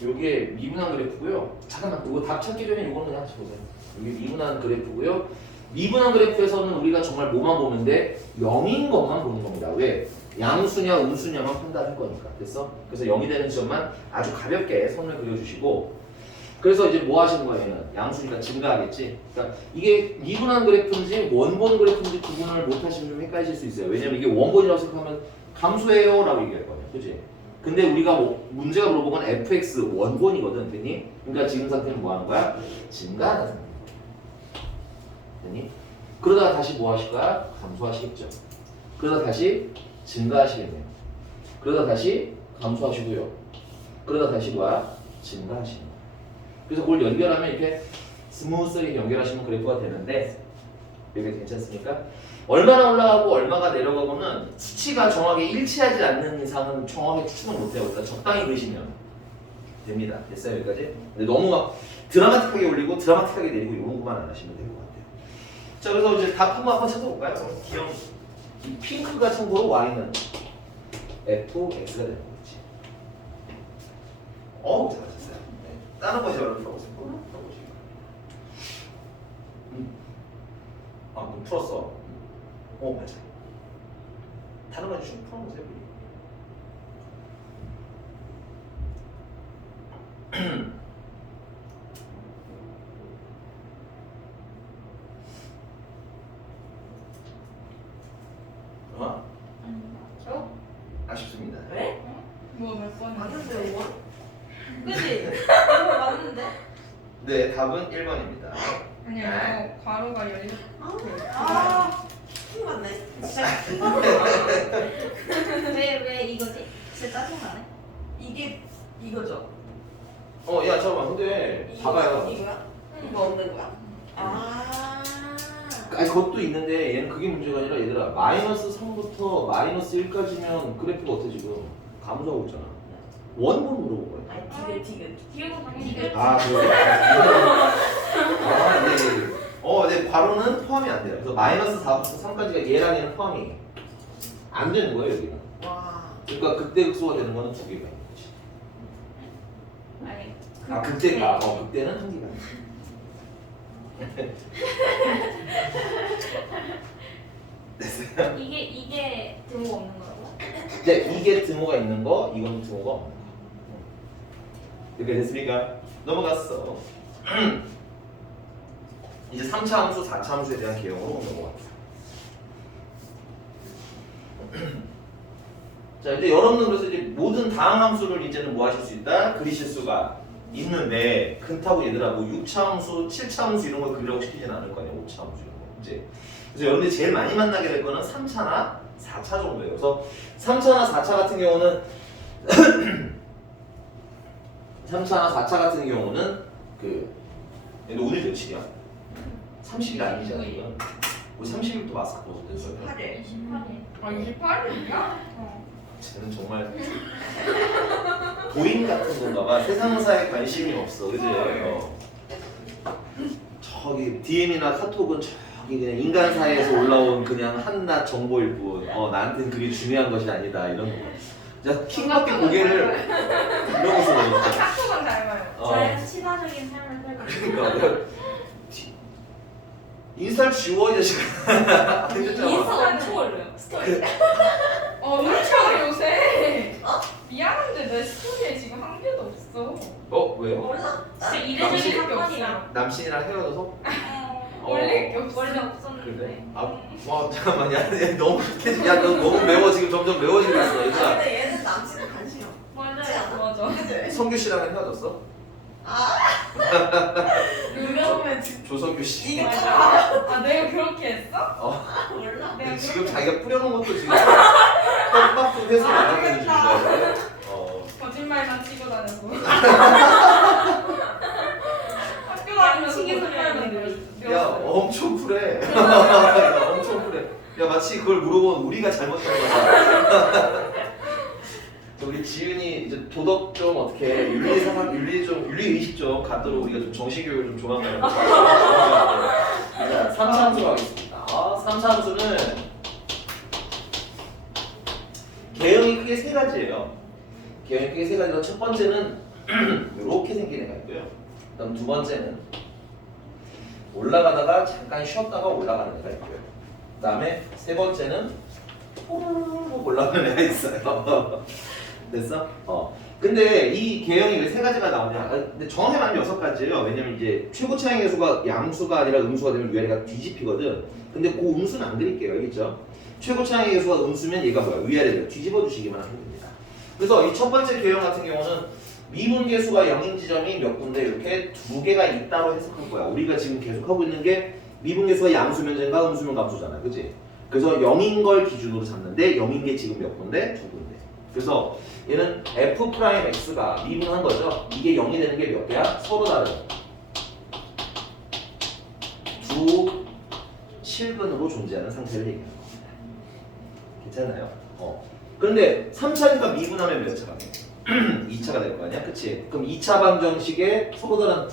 요게 미분한 그래프고요. 잠깐만, 이거 답 찾기 전에 이거는 그냥 같이 보세요. 이게 미분한 그래프고요. 미분한 그래프에서는 우리가 정말 뭐만 보면 돼? 0인 것만 보는 겁니다. 왜? 양수냐 음수냐만 판단할 거니까. 됐어? 그래서 0이 되는 지점만 아주 가볍게 선을 그려주시고 그래서 이제 뭐 하시는 거예요? 얘는? 양수니까 증가하겠지? 그러니까 이게 미분한 그래프인지 원본 그래프인지 구분을 못 하시면 좀 헷갈리실 수 있어요. 왜냐면 이게 원본이라고 생각하면 감소해요 라고 얘기할 거예요. 그치? 근데 우리가 문제가 물어본 건 fx 원본이거든, 됐니? 그러니까 지금 상태는 뭐 하는 거야? 증가하는 상태. 됐니? 그러다가 다시 뭐 하실 거야? 감소하시겠죠. 그러다 다시 증가하시겠네요. 그러다 다시 감소하시고요. 그러다 다시 뭐야? 증가하시는 거야. 그래서 그걸 연결하면 이렇게 스무스하게 연결하시면 그래프가 되는데 이게 괜찮습니까? 얼마나 올라가고 얼마가 내려가고는 수치가 정확하게 일치하지 않는 이상은 정확하게 추측을 못해요. 그러니까 적당히 그리시면 됩니다. 됐어요 여기까지? 근데 너무 막 드라마틱하게 올리고 드라마틱하게 내리고 이런 것만 안 하시면 될 것 같아요. 자, 그래서 이제 답 한번 찾아볼까요? 기억 이 핑크가 참고로 y는 fx가 되는 거지. 잘하셨어요. 네. 다른 거 제가 풀어보세요. 풀었어. 맞아. 다른 거 좀 풀어보세요. 네, 답은 1번입니다. 아니요, 이거 괄호가 열려. 킹 맞네. 진짜. 왜 이거지? 진짜 짜증나네. 이게 이거죠. 야, 잠깐만. 근데 봐봐요. 이거야? 이거 없는 거야? 아. 아니, 그것도 있는데 얘는 그게 문제가 아니라 얘들아 마이너스 3부터 마이너스 1까지면 그래프가 어때 지금? 감소하고 있잖아. 원본 물어본 거야. 아니 디귿. 뒤에도 당연히 이거. 아, 그래? 아, 네. 네, 괄호는 포함이 안 돼요. 그래서 마이너스 4부터 3까지가 얘랑 얘는 포함이 안 되는 거예요, 여기는. 와. 그러니까 극대 극소가 되는 거는 두 개가 있는 거지. 아니. 극대가, 극대는 한 개가 있는 됐어요? 이게 등호 없는 거라고? 이제 이게 등호가 있는 거, 이건 등호가 없는 거. 이렇게 됐습니까? 넘어갔어. 이제 3차 함수, 4차 함수에 대한 개형으로 넘어갑니다. 자, 이제 여러분은 그래서 이제 모든 다항 함수를 이제는 뭐 하실 수 있다? 그리실 수가 있는데 그렇다고 얘들아 뭐 6차 함수, 7차 함수 이런 걸 그리라고 시키진 않을 거 아니야. 5차 함수 이런 거. 이제 그래서 여러분들이 제일 많이 만나게 될 거는 3차나 4차 정도예요. 그래서 3차나 4차 같은 경우는 3차나 4차 같은 경우는 얘도 오늘 며칠이야? 30일 아니잖아 이건. 우리 30일부터 마스크 벗어도 됐어요. 8일. 28일. 아, 28일이야? 쟤는 정말 도인 같은 건가 봐. 세상사에 관심이 없어. 그지? 저기 DM이나 카톡은 저기 그냥 인간사에서 올라온 그냥 한낱 정보일 뿐. 나한테는 그게 중요한 것이 아니다. 이런 거. 진짜 킹밖에 고개를 이러고서 진짜. 카톡은 잘 봐요. 저의 친화적인 삶을 살고 있어요. 그러니까 인스타를 지워 이 자식아. 인스타 엄청 올려요. 스토리. 엄청 요새. 미안한데 내 스토리에 지금 한 개도 없어. 왜요? 몰라. 진짜 이례적인 사건이라. 남친이랑 헤어져서? 올릴 게 없어. 원래 없었는데. 그래? 잠깐만, 야, 너무 그렇게, 야, 너 너무 매워 지금 점점 매워지고 있어, 얘들아. 근데 얘는 남친은 관심이 없어. 맞아요. 맞아. 그치? 성규 씨랑은 헤어졌어? 그러면 지금 조성규 씨. 이게 아, 내가 그렇게 했어? 몰라. 내가 지금 자기가 뿌려놓은 것도 지금 떡밥도 회수 안 하고 있는 중이야. 거짓말만 치고 다녔어. 학교 다니면서 양치기 거짓말만 소리야. 야, 엄청 쿨해. 야, 엄청 쿨해. 야, 마치 그걸 물어본 우리가 잘못한 거야. 우리 지은이 이제 도덕 좀 어떻게 윤리 의식 좀 갖도록 우리가 좀 정식 교육을 좀 조만간 자, 3차 함수 가겠습니다. 3차 함수는 개형이 크게 세 가지예요. 개형이 크게 세 가지로 첫 번째는 이렇게 생긴 애가 있고요. 그다음 두 번째는 올라가다가 잠깐 쉬었다가 올라가는 애가 있고요. 그다음에 세 번째는 호로록 올라가는 애가 있어요. 됐어? 근데 이 개형이 왜 세 가지가 나오냐? 근데 정확히 말하면 6가지예요. 왜냐면 이제 최고 차항의 수가 양수가 아니라 음수가 되면 위아래가 뒤집히거든. 근데 그 음수는 안 그릴게요. 알겠죠? 최고 차항의 수가 음수면 얘가 뭐야? 위아래를 뒤집어 주시기만 하면 됩니다. 그래서 이 첫 번째 개형 같은 경우는 미분계수가 0인 지점이 몇 군데 이렇게 두 개가 있다고 해석할 거야. 우리가 지금 계속 하고 있는 게 미분계수가 양수면제인가 음수면 감수잖아. 그치? 그래서 0인 걸 기준으로 잡는데 0인 게 지금 몇 군데? 두 군데. 그래서 얘는 f'x가 미분한 거죠. 이게 0이 되는 게 몇 개야? 서로 다른 두 실근으로 존재하는 상태를 얘기하는 겁니다. 괜찮나요? 그런데 3차니까 미분하면 몇 차가 돼? 2차가 될 거 아니야? 그치? 그럼 2차 방정식에 서로 다른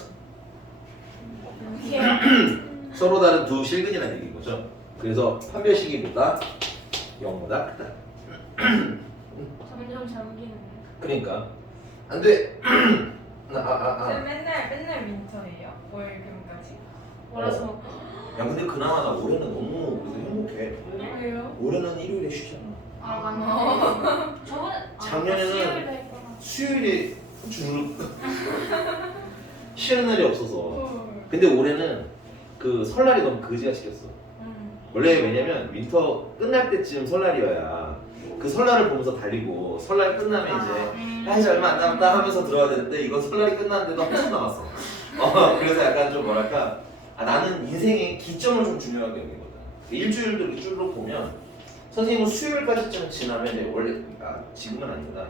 서로 다른 두 실근이라는 얘기인 거죠. 그래서 판별식이보다 0보다 크다. 점점 잠기는. 그러니까 안 돼. 쌤 맨날 민터예요. 월금까지. 몰라서. 야 근데 그나마 나 올해는 너무 그래도 행복해. 왜요? 올해는 일요일에 쉬잖아. 맞네. 저번에 작년에는 수요일에 했구나. 수요일에 주르륵 쉬는 날이 없어서. 근데 올해는 그 설날이 너무 거지같이 겼어. 원래 왜냐면 윈터 끝날 때쯤 설날이어야 그 설날을 보면서 달리고 설날 끝나면 이제 이제 얼마 안 남았다 하면서 들어야 되는데 이건 설날이 끝났는데도 한참 남았어. 그래서 약간 좀 뭐랄까 나는 인생의 기점을 좀 중요하게 여기거든. 일주일도 이렇게 쭉 보면 선생님은 수요일까지쯤 지나면 이제 원래 지금은 아닙니다.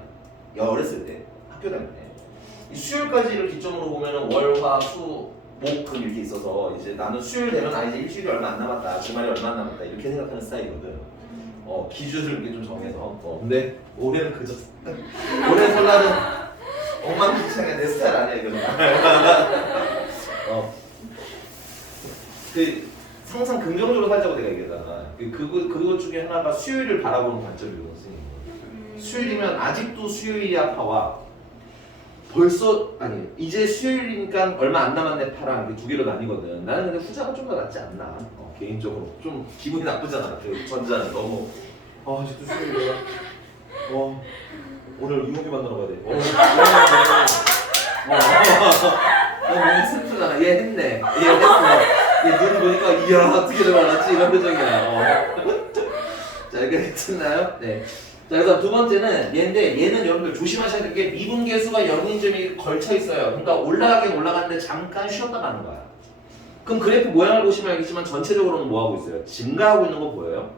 어렸을 때 학교 다닐 때 이 수요일까지를 기점으로 보면은 월, 화, 수, 목, 금 이렇게 있어서 이제 나는 수요일 되면 이제 일주일이 얼마 안 남았다, 주말이 얼마 안 남았다 이렇게 생각하는 스타일이거든. 기준을 이렇게 좀 정해서. 근데 올해는 그저 올해 설날은 엉망진창이야. 내 스타일 아니야 이거. 그 항상 긍정적으로 살자고 내가 얘기하잖아. 그것 중에 하나가 수요일을 바라보는 관점이거든, 선생님. 수요일이면 아직도 수요일이야 파와 벌써 아니 이제 수요일이니까 얼마 안 남았네 파랑 두 개로 나뉘거든. 나는 근데 후자가 좀 더 낫지 않나 개인적으로. 좀 기분이 나쁘잖아. 그 전자는 너무 아직도 수요일이야. 오늘 이모기 만나러 가야 돼. 너무 슬프잖아. 얘 했네. 얘 했어. 얘 눈 보니까 이야 어떻게 들어갔지 이런 표정이야. 자 이게 됐나요? 네. 자 그래서 두 번째는 얘인데 얘는 여러분들 조심하셔야 될 게 미분계수가 0인 점이 걸쳐 있어요. 그러니까 올라가긴 올라가는데 잠깐 쉬었다 가는 거야. 그럼 그래프 모양을 보시면 알겠지만 전체적으로는 뭐 하고 있어요? 증가하고 있는 거 보여요?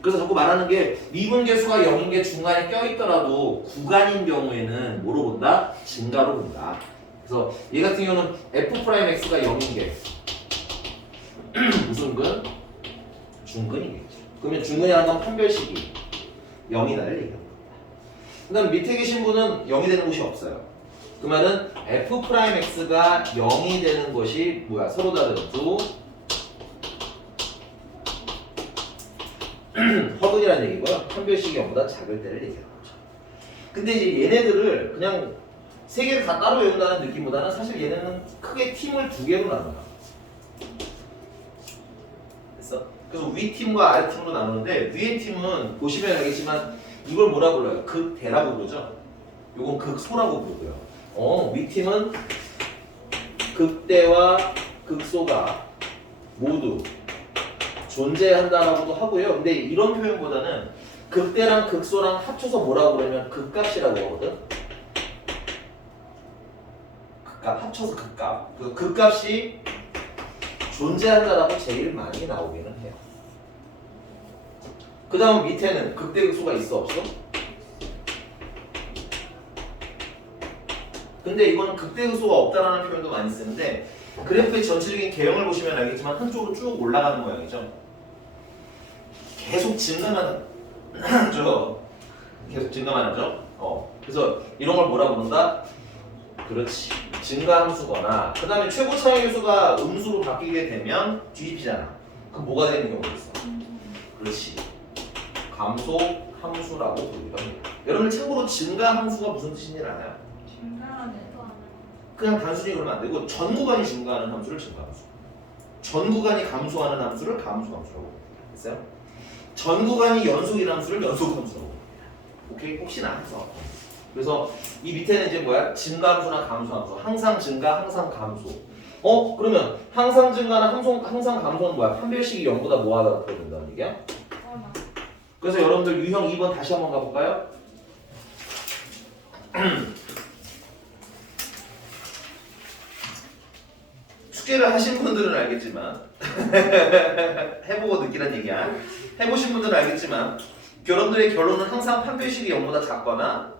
그래서 자꾸 말하는 게 미분계수가 0인 게 중간에 껴있더라도 구간인 경우에는 뭐로 본다? 증가로 본다. 그래서 얘 같은 경우는 f'x가 0인 게 무슨 근? 중근이겠죠. 그러면 중근이라는 건 판별식이 0이다를 얘기합니다. 그 다음 밑에 계신 분은 0이 되는 곳이 없어요. 그 말은 f'x가 0이 되는 것이 뭐야? 서로 다른 두 허근이라는 얘기고요. 판별식이 0보다 작을 때를 얘기하는 거죠. 근데 이제 얘네들을 그냥 세 개를 다 따로 외운다는 느낌보다는 사실 얘네는 크게 팀을 두 개로 나눠요. 됐어? 그래서 위 팀과 아래 팀으로 나누는데 위의 팀은 보시면 알겠지만 이걸 뭐라 불러요? 극대라고 부르죠? 요건 극소라고 부르고요. 위 팀은 극대와 극소가 모두 존재한다라고도 하고요. 근데 이런 표현보다는 극대랑 극소랑 합쳐서 뭐라고 그러면 극값이라고 하거든. 극값 합쳐서 극값. 그 극값이 존재한다라고 제일 많이 나오기는 해요. 그 다음 밑에는 극대 극소가 있어 없어? 근데 이거는 극대 극소가 없다라는 표현도 많이 쓰는데 그래프의 전체적인 개형을 보시면 알겠지만 한쪽으로 쭉 올라가는 모양이죠. 계속 증가만 하죠. 계속 증가만 하죠. 그래서 이런 걸 뭐라 부른다? 그렇지. 증가함수거나 그 다음에 최고 차이 요소가 음수로 바뀌게 되면 뒤집히잖아. 그럼 뭐가 되는 경우가 있어? 그렇지. 감소 함수라고 부르기도 합니다. 여러분 참고로 증가함수가 무슨 뜻인지 알아요? 중간에 그냥 단순히 그러면 안 되고 전 구간이 증가하는 함수를 증가함수, 전 구간이 감소하는 함수를 감소함수라고 했어요. 전 구간이 연속인 함수를 연속함수라고. 오케이? 혹시나 해서. 그래서 이 밑에는 이제 뭐야? 증가함수나 감소함수. 항상 증가, 항상 감소. 그러면 항상 증가나 항상 감소는 뭐야? 판별식이 0보다 뭐하다 된다는 얘기야? 그래서 여러분들 유형 2번 다시 한번 가볼까요? 숙제를 하신 분들은 알겠지만 해보고 느끼란 얘기야. 해보신 분들은 알겠지만 여러분들의 결론은 항상 판별식이 0보다 작거나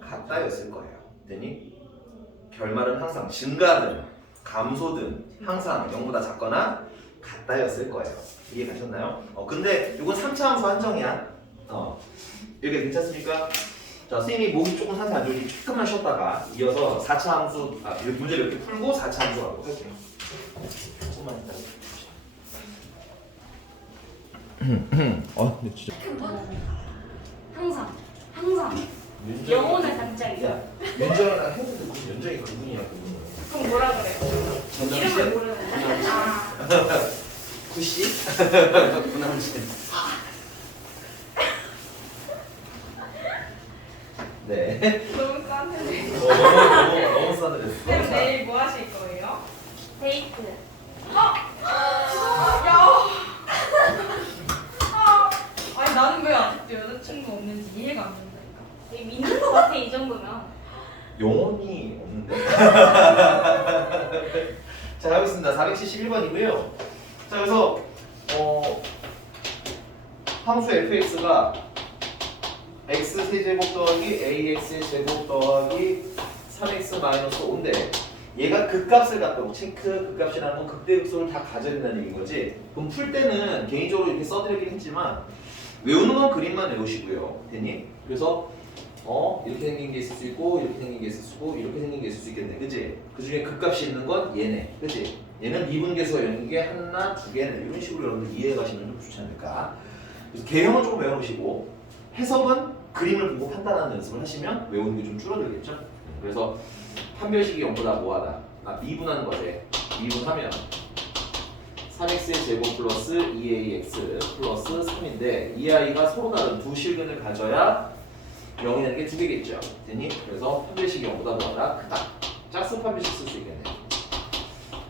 같다였을 거예요. 됐니? 결말은 항상 증가든 감소든 항상 0보다 작거나 같다였을 거예요. 이해가셨나요? 근데 이건 3차 함수 한정이야. 이렇게 괜찮습니까? 자, 선생님이 목이 조금 상태 안 좋으니 조금만 쉬었다가 이어서 4차 함수, 문제 몇 개 풀고 4차 함수 가도록 할게요. 조금만 있다가. 근데 진짜. 항상 영혼의 단짝이야. 야, 윤정이랑 했는데 무슨 윤정이 그분이야, 그분은. 그럼 뭐라 그래요? 전남씨? 이름을 모르는 거야. 구씨? 구남씨. 네. 너무 짠해. 너무 싸늘했어. 쌤 내일 뭐 하실 거예요? 데이트. 아니 나는 왜 아직도 여자친구 없는지 이해가 안 된다니까. 믿는 거 같아 이 정도면. 영혼이 없는데. 471번이고요. 자, 그래서 함수 fx가 x 세제곱 더하기 ax의 제곱 더하기 3x 마이너스 5인데 얘가 극값을 갖다고 체크 극값이라는 건 극대극소를 다 가져야 된다는 얘기인 거지. 그럼 풀 때는 개인적으로 이렇게 써드리긴 했지만 외우는 건 그림만 외우시고요. 됐니? 그래서 이렇게 생긴 게 있을 수 있고 이렇게 생긴 게 있을 수 있고 이렇게 생긴 게 있을 수 있겠네. 그치? 그 중에 극값이 있는 건 얘네. 그치? 얘는 미분계수가 있는 게 하나, 두 개네. 이런 식으로 여러분들 이해해 가시면 좀 좋지 않을까. 그래서 개형은 조금 외워놓으시고 해석은 그림을 보고 판단하는 연습을 하시면 외우는 게 좀 줄어들겠죠. 그래서 판별식이 0보다 뭐하다? 미분하는 거지. 미분하면 3x의 제곱 플러스 2ax 플러스 3인데 이 아이가 서로 다른 두 실근을 가져야 0이 되는 게 두 개겠죠. 됐니? 그래서 판별식이 0보다 뭐하다? 크다. 짝수 판별식 쓸 수 있겠네.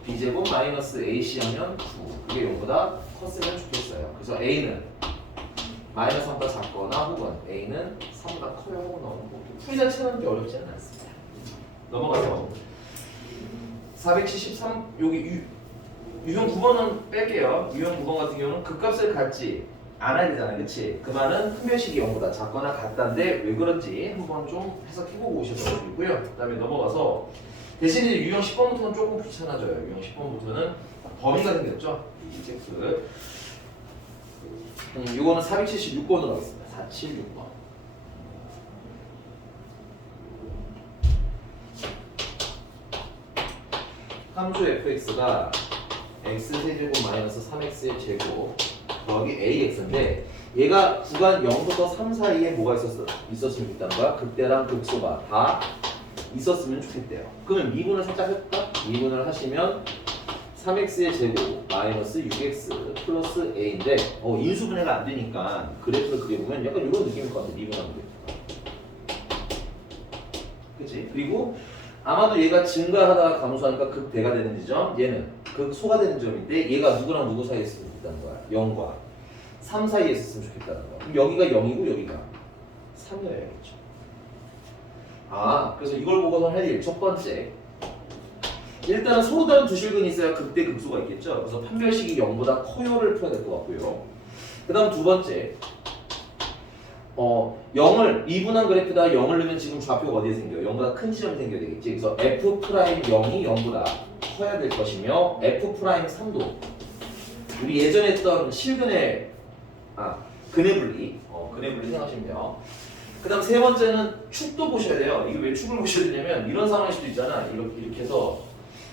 b제곱 마이너스 ac 하면 9. 그게 0보다 컸으면 좋겠어요. 그래서 a는 마이너스 3보다 작거나 혹은 a는 3보다 커요 혹은 넣는 거고 풀이 자체는 그렇게 어렵지는 않습니다. 넘어가서 473 여기 유형 9번은 뺄게요. 유형 9번 같은 경우는 극값을 갖지 않아야 되잖아요. 그치? 그 말은 판별식이 0보다 작거나 같다인데 왜 그런지 한번 좀 해석해보고 오셔도 되고요. 그 다음에 넘어가서 대신 이제 유형 10번부터는 조금 귀찮아져요. 유형 10번부터는 범위가 생겼죠. 이 잭스 이거는 476번으로 하겠습니다. 476번. 함수 fx가 x 세제곱 마이너스 3x의 제곱 더하기 ax인데 얘가 구간 0부터 3 사이에 뭐가 있었으면 좋겠다는 거야? 극대랑 극소가 다 있었으면 좋겠대요. 그러면 미분을 살짝 해볼까? 미분을 하시면 3x의 제곱 마이너스 6x 플러스 a인데 인수분해가 안 되니까 그래프를 그려보면 약간 이런 느낌일 것 같아. 미분하는 게. 그치? 그리고 아마도 얘가 증가하다가 감소하니까 극대가 되는 지점, 얘는 극소가 되는 점인데 얘가 누구랑 누구 사이에 있으면 좋겠다는 거야. 0과 3 사이에 있었으면 좋겠다는 거야. 그럼 여기가 0이고 여기가 3이어야겠죠. 그래서 이걸 보고서 할 일 첫 번째 일단은 서로 다른 두 실근이 있어야 극대 극소가 있겠죠. 그래서 판별식이 0보다 커요를 풀어야 될 것 같고요. 그 다음 두 번째 0을 미분한 그래프에다 0을 넣으면 지금 좌표가 어디에 생겨요? 0보다 큰 지점이 생겨야 되겠지. 그래서 f'0이 0보다 커야 될 것이며 f'3도 우리 예전에 했던 실근의 근의 분리 근의 분리 생각하시면 그 다음 세 번째는 축도 보셔야 돼요. 이게 왜 축을 보셔야 되냐면 이런 상황일 수도 있잖아. 이렇게 해서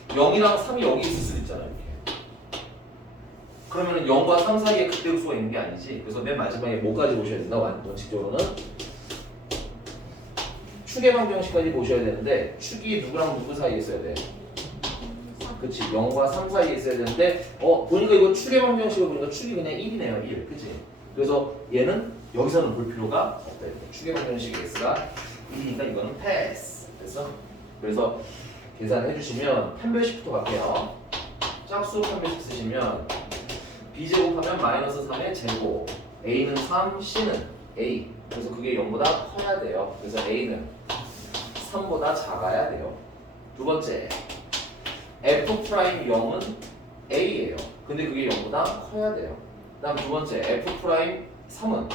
0이랑 3이 여기 있을 수도 있잖아. 이렇게. 그러면 0과 3 사이에 극대극소가 있는 게 아니지. 그래서 맨 마지막에 뭐까지 보셔야 된다? 원칙적으로는 축의 방정식까지 보셔야 되는데 축이 누구랑 누구 사이에 있어야 돼? 그치. 0과 3 사이에 있어야 되는데 보니까 이거 축의 방정식을 보니까 축이 그냥 1이네요. 1. 그치? 그래서 얘는 여기서는 볼 필요가 없다. 축의 방정식 x가 1이니까 이거는 패스. 그래서 계산해 주시면 판별식부터 갈게요. 짝수 판별식 쓰시면 b제곱하면 마이너스 3의 제곱 a는 3, c는 a. 그래서 그게 0보다 커야 돼요. 그래서 a는 3보다 작아야 돼요. 두 번째 f'0은 a예요. 근데 그게 0보다 커야 돼요. 다음 두 번째 f'3은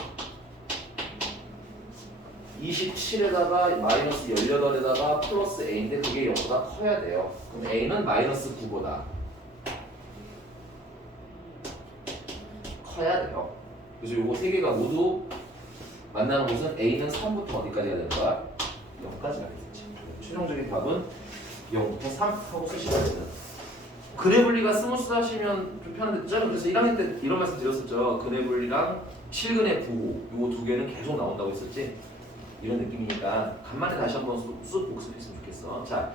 27에다가 마이너스 18에다가 플러스 a인데 그게 0보다 커야 돼요. 그럼 a는 마이너스 9보다 커야 돼요. 그래서 요거 세 개가 모두 만나는 곳은 a는 3부터 어디까지 가야 되는 거야? 0까지 가게 되죠. 최종적인 답은 0부터 3 하고 쓰시면 됩니다. 근의 분리가 스무스 하시면 좀 편한데 그래서 1학년 때 이런 말씀 드렸었죠. 근의 분리랑 실근의 부호 요거 두 개는 계속 나온다고 했었지. 이런 느낌이니까 간만에 다시 한번 쑥 복습했으면 좋겠어. 자,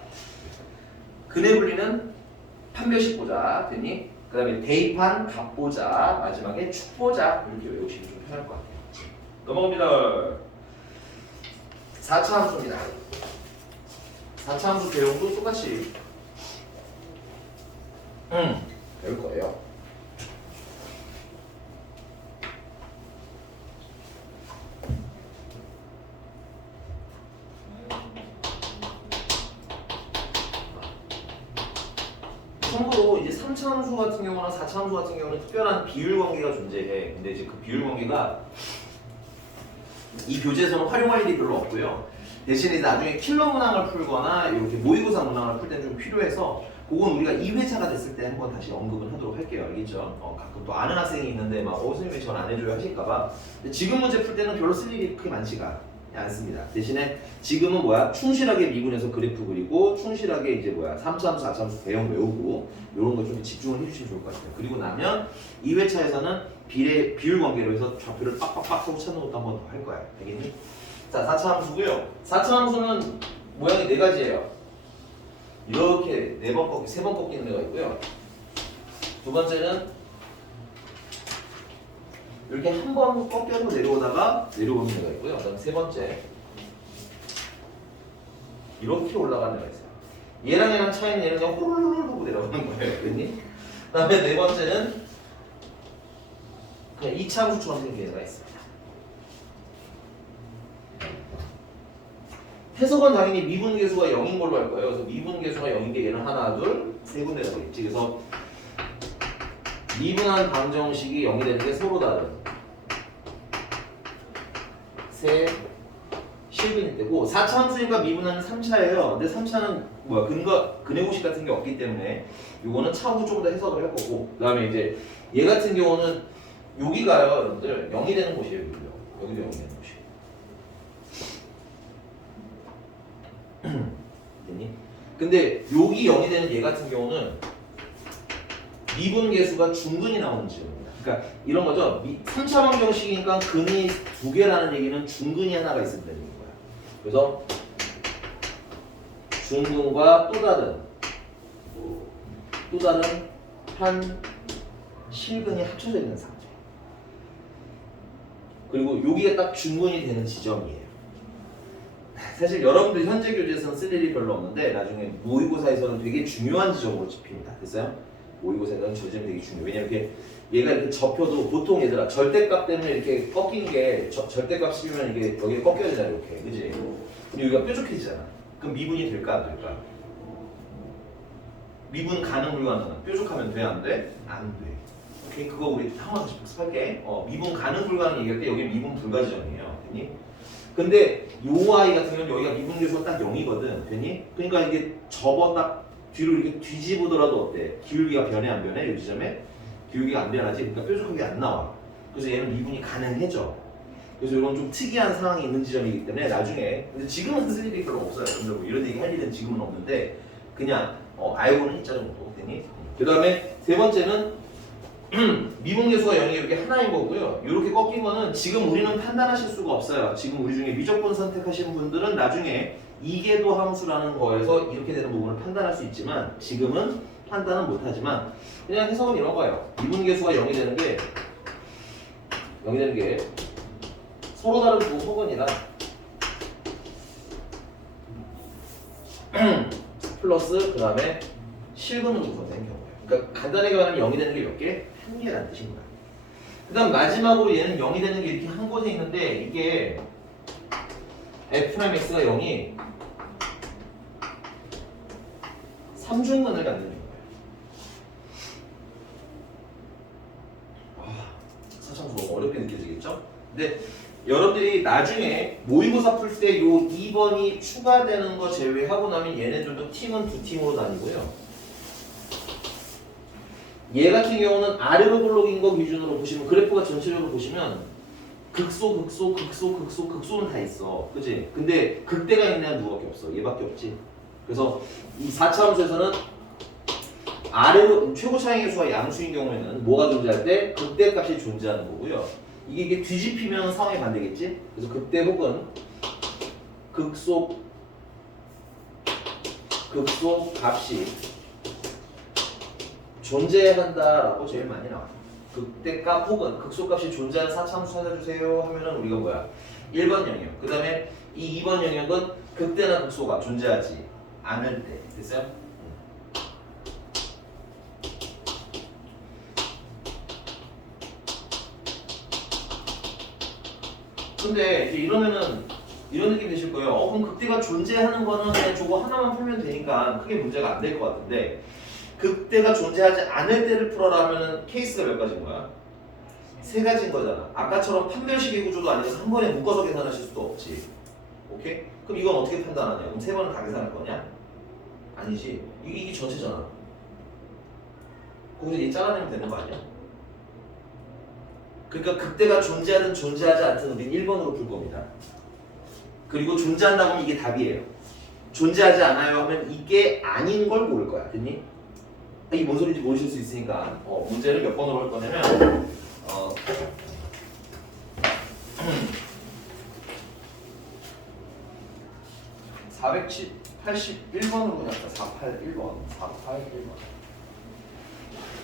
근의 분리는 판별식 보자. 됐니? 그 다음에 대입한 값 보자. 마지막에 축 보자. 이렇게 외우시면 좀 편할 것 같아요. 넘어갑니다. 4차 함수입니다. 4차 함수 배용도 똑같이 배울 거예요. 참고로 이제 3차 함수 같은 경우나 4차 함수 같은 경우는 특별한 비율 관계가 존재해. 근데 이제 그 비율 관계가 이 교재에서는 활용할 일이 별로 없고요. 대신에 나중에 킬러 문항을 풀거나 이렇게 모의고사 문항을 풀 때는 좀 필요해서 그건 우리가 2회차가 됐을 때 한번 다시 언급을 하도록 할게요. 알겠죠? 가끔 또 아는 학생이 있는데 막 선생님이 전 안 해줘요 하실까봐. 지금 문제 풀 때는 별로 쓸 일이 그렇게 많지가 않습니다. 대신에 지금은 뭐야? 충실하게 미분해서 그래프 그리고 충실하게 이제 뭐야? 3차 함수, 4차 함수 대형 외우고 이런 거 좀 집중을 해주시면 좋을 것 같아요. 그리고 나면 2회차에서는 비율 관계로 해서 좌표를 빡빡빡 하고 찾는 것도 한번 더 할 거야. 알겠니? 자, 4차 함수고요. 4차 함수는 모양이 4가지예요. 이렇게 4번 꺾기, 3번 꺾이는 애가 있고요. 두 번째는 이렇게 한 번 꺾여서 내려오다가 내려오는 애가 있고요. 그다음 세 번째 이렇게 올라가는 애가 있어요. 얘랑 차이는 얘는 그냥 호로로로 하고 내려오는 거예요. 그랬니? 그다음에 네 번째는 그냥 2차 함수처럼 생긴 애가 있습니다. 해석은 당연히 미분계수가 0인 걸로 할 거예요. 그래서 미분계수가 0인 게 얘는 하나, 둘, 세 군데가 되겠지. 그래서 미분한 방정식이 0이 되는 게 서로 다른 세 실근일 때고 4차 함수니까 미분하는 3차예요. 근데 3차는 뭐야? 근해고식 같은 게 없기 때문에 요거는 차후 좀 더 해석을 할 거고 그 다음에 이제 얘 같은 경우는 여기가요 여러분들 0이 되는 곳이에요. 여기도 0이 되는 곳이에요. 됐니? 근데 여기 0이 되는 얘 같은 경우는 미분계수가 중근이 나오는 지점입니다. 그러니까 이런 거죠. 3차 방정식이니까 근이 2개라는 얘기는 중근이 하나가 있으면 되는 거야. 그래서 중근과 또 다른 한 실근이 합쳐져 있는 상태. 그리고 여기가 딱 중근이 되는 지점이에요. 사실 여러분들 현재 교재에서는 쓸 일이 별로 없는데 나중에 모의고사에서는 되게 중요한 지점으로 집힙니다. 됐어요? 모의고사에서는 저 지점이 되게 중요해요. 왜냐면 얘가 이렇게 접혀도 보통 얘들아 절대값 때문에 이렇게 꺾인 게 절대값 씌우면 이게 여기에 꺾여야 되잖아 이렇게. 그지? 그리고 여기가 뾰족해지잖아. 그럼 미분이 될까 안 될까? 미분 가능 불가능은 뾰족하면 돼 안 돼? 안 돼. 오케이 그거 우리 한 번 다시 복습할게. 미분 가능 불가능 얘기할 때 여기 미분 불가 지점이에요. 됐니? 근데 요 아이 같은 경우는 여기가 미분계수가 딱 0이거든. 됐니? 그러니까 이게 접어 딱 뒤로 이렇게 뒤집으더라도 어때? 기울기가 변해 안 변해? 이 지점에? 기울기가 안 변하지? 그러니까 뾰족하게 안 나와. 그래서 얘는 미분이 가능해져. 그래서 이런 좀 특이한 상황이 있는 지점이기 때문에 나중에 근데 지금은 쓸 일이 별로 없어요. 뭐 이런 얘기 할 일은 지금은 없는데 그냥 알고는 있자 정도. 됐니? 그 다음에 세 번째는 미분계수가 0이 이렇게 하나인 거고요. 이렇게 꺾인 거는 지금 우리는 판단하실 수가 없어요. 지금 우리 중에 미적분 선택하신 분들은 나중에 이계도 함수라는 거에서 이렇게 되는 부분을 판단할 수 있지만 지금은 판단은 못하지만 그냥 해석은 이런 거예요. 미분계수가 0이 되는 게 서로 다른 두 혹은이다. 플러스 그 다음에 실근으로 구성되는 경우예요. 그러니까 간단하게 말하면 0이 되는 게 몇 개? 한 개라는 뜻인 거야. 그 다음 마지막으로 얘는 0이 되는 게 이렇게 한 곳에 있는데 이게 F'X가 0이 3중근을 갖는 거예요. 사실 어렵게 느껴지겠죠? 근데 여러분들이 나중에 모의고사 풀 때 요 2번이 추가되는 거 제외하고 나면 얘네들도 팀은 두 팀으로 나뉘고요. 얘 같은 경우는 아래로 블록인 거 기준으로 보시면 그래프가 전체적으로 보시면 극소는 다 있어. 그치? 근데 극대가 있는 애는 누구밖에 없어. 얘밖에 없지. 그래서 이 4차 함수에서는 아래로 최고 차이의 수가 양수인 경우에는 뭐가 존재할 때 극대값이 존재하는 거고요. 이게 뒤집히면 상황이 반대겠지? 그래서 극대 혹은 극소 값이 존재한다라고 제일 많이 나와요. 극대값 혹은 극소값이 존재하는 4차 함수 찾아주세요 하면은 우리가 뭐야? 1번 영역. 그 다음에 이 2번 영역은 극대나 극소가 존재하지 않을 때. 됐어요? 근데 이제 이러면은 이런 느낌 드실 거예요. 그럼 극대가 존재하는 거는 그냥 저거 하나만 풀면 되니까 크게 문제가 안 될 것 같은데 극대가 존재하지 않을 때를 풀어라 하면은 케이스가 몇 가지인 거야? 세 가지인 거잖아. 아까처럼 판별식의 구조도 아니어서 한 번에 묶어서 계산하실 수도 없지. 오케이? 그럼 이건 어떻게 판단하냐? 그럼 세 번은 다 계산할 거냐? 아니지. 이게 전체잖아. 거기서 얘 잘라내면 되는 거 아니야? 그러니까 극대가 존재하든 존재하지 않든 우린 1번으로 풀 겁니다. 그리고 존재한다고 하면 이게 답이에요. 존재하지 않아요 하면 이게 아닌 걸 고를 거야. 됐니? 이게 뭔 소리인지 모르실 수 있으니까 문제를 몇 번으로 할 거냐면 481번으로 그냥 할까?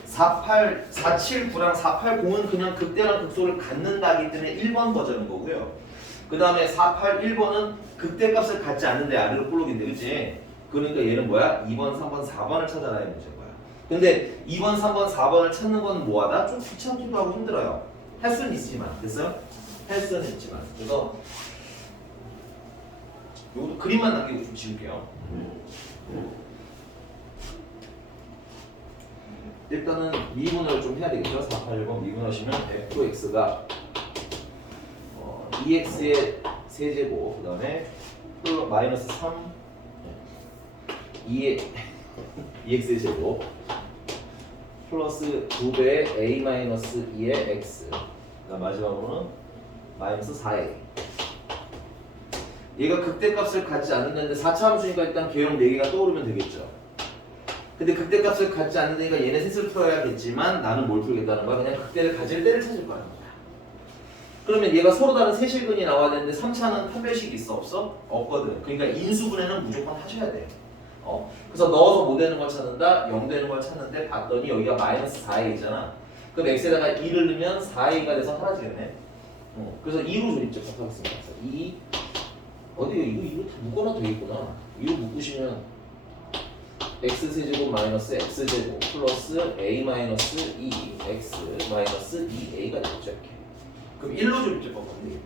481번 479랑 480은 그냥 극대랑 극소를 갖는다기 때문에 1번 버전인 거고요. 그 다음에 481번은 극대값을 갖지 않는데 아래로 볼록인데 그치? 그러니까 얘는 뭐야? 2번, 3번, 4번을 찾아라의 문제인 거야. 근데 2번, 3번, 4번을 찾는 건 뭐하다? 좀 귀찮기도 하고 힘들어요. 할 수는 있지만 됐어요? 할 수는 있지만 그래서 요것도 그림만 남기고 좀 지울게요. 일단은 미분을 좀 해야 되겠죠? 481번 미분하시면 fx가 2x의 세제곱 그 다음에 마이너스 3 2x의 제곱 플러스 2배의 a 마이너스 2의 x 그다음 마지막으로는 마이너스 4a 얘가 극대값을 갖지 않는다는데 4차 함수니까 일단 개형 4개가 떠오르면 되겠죠. 근데 극대값을 갖지 않는다니까 얘네 셋을 풀어야겠지만 나는 뭘 풀겠다는 거야? 그냥 극대를 가질 때를 찾을 거라는 거야. 그러면 얘가 서로 다른 세실근이 나와야 되는데 3차는 판별식이 있어 없어? 없거든. 그러니까 인수분해는 무조건 하셔야 돼. 그래서 넣어서 못 되는 걸 찾는다, 0 되는 걸 찾는데 봤더니 여기가 마이너스 4a잖아. 그럼 x에다가 2를 넣으면 4a가 돼서 사라지겠네. 그래서 2로 조립적 하겠습니다. 2 어디요? 이거 다 묶어놔도 되겠구나. 2로 묶으시면 x세제곱 마이너스 x제곱 플러스 a 마이너스 2 x 마이너스 2a가 되겠죠. 이렇게. 그럼 1로 조립적 바꾸면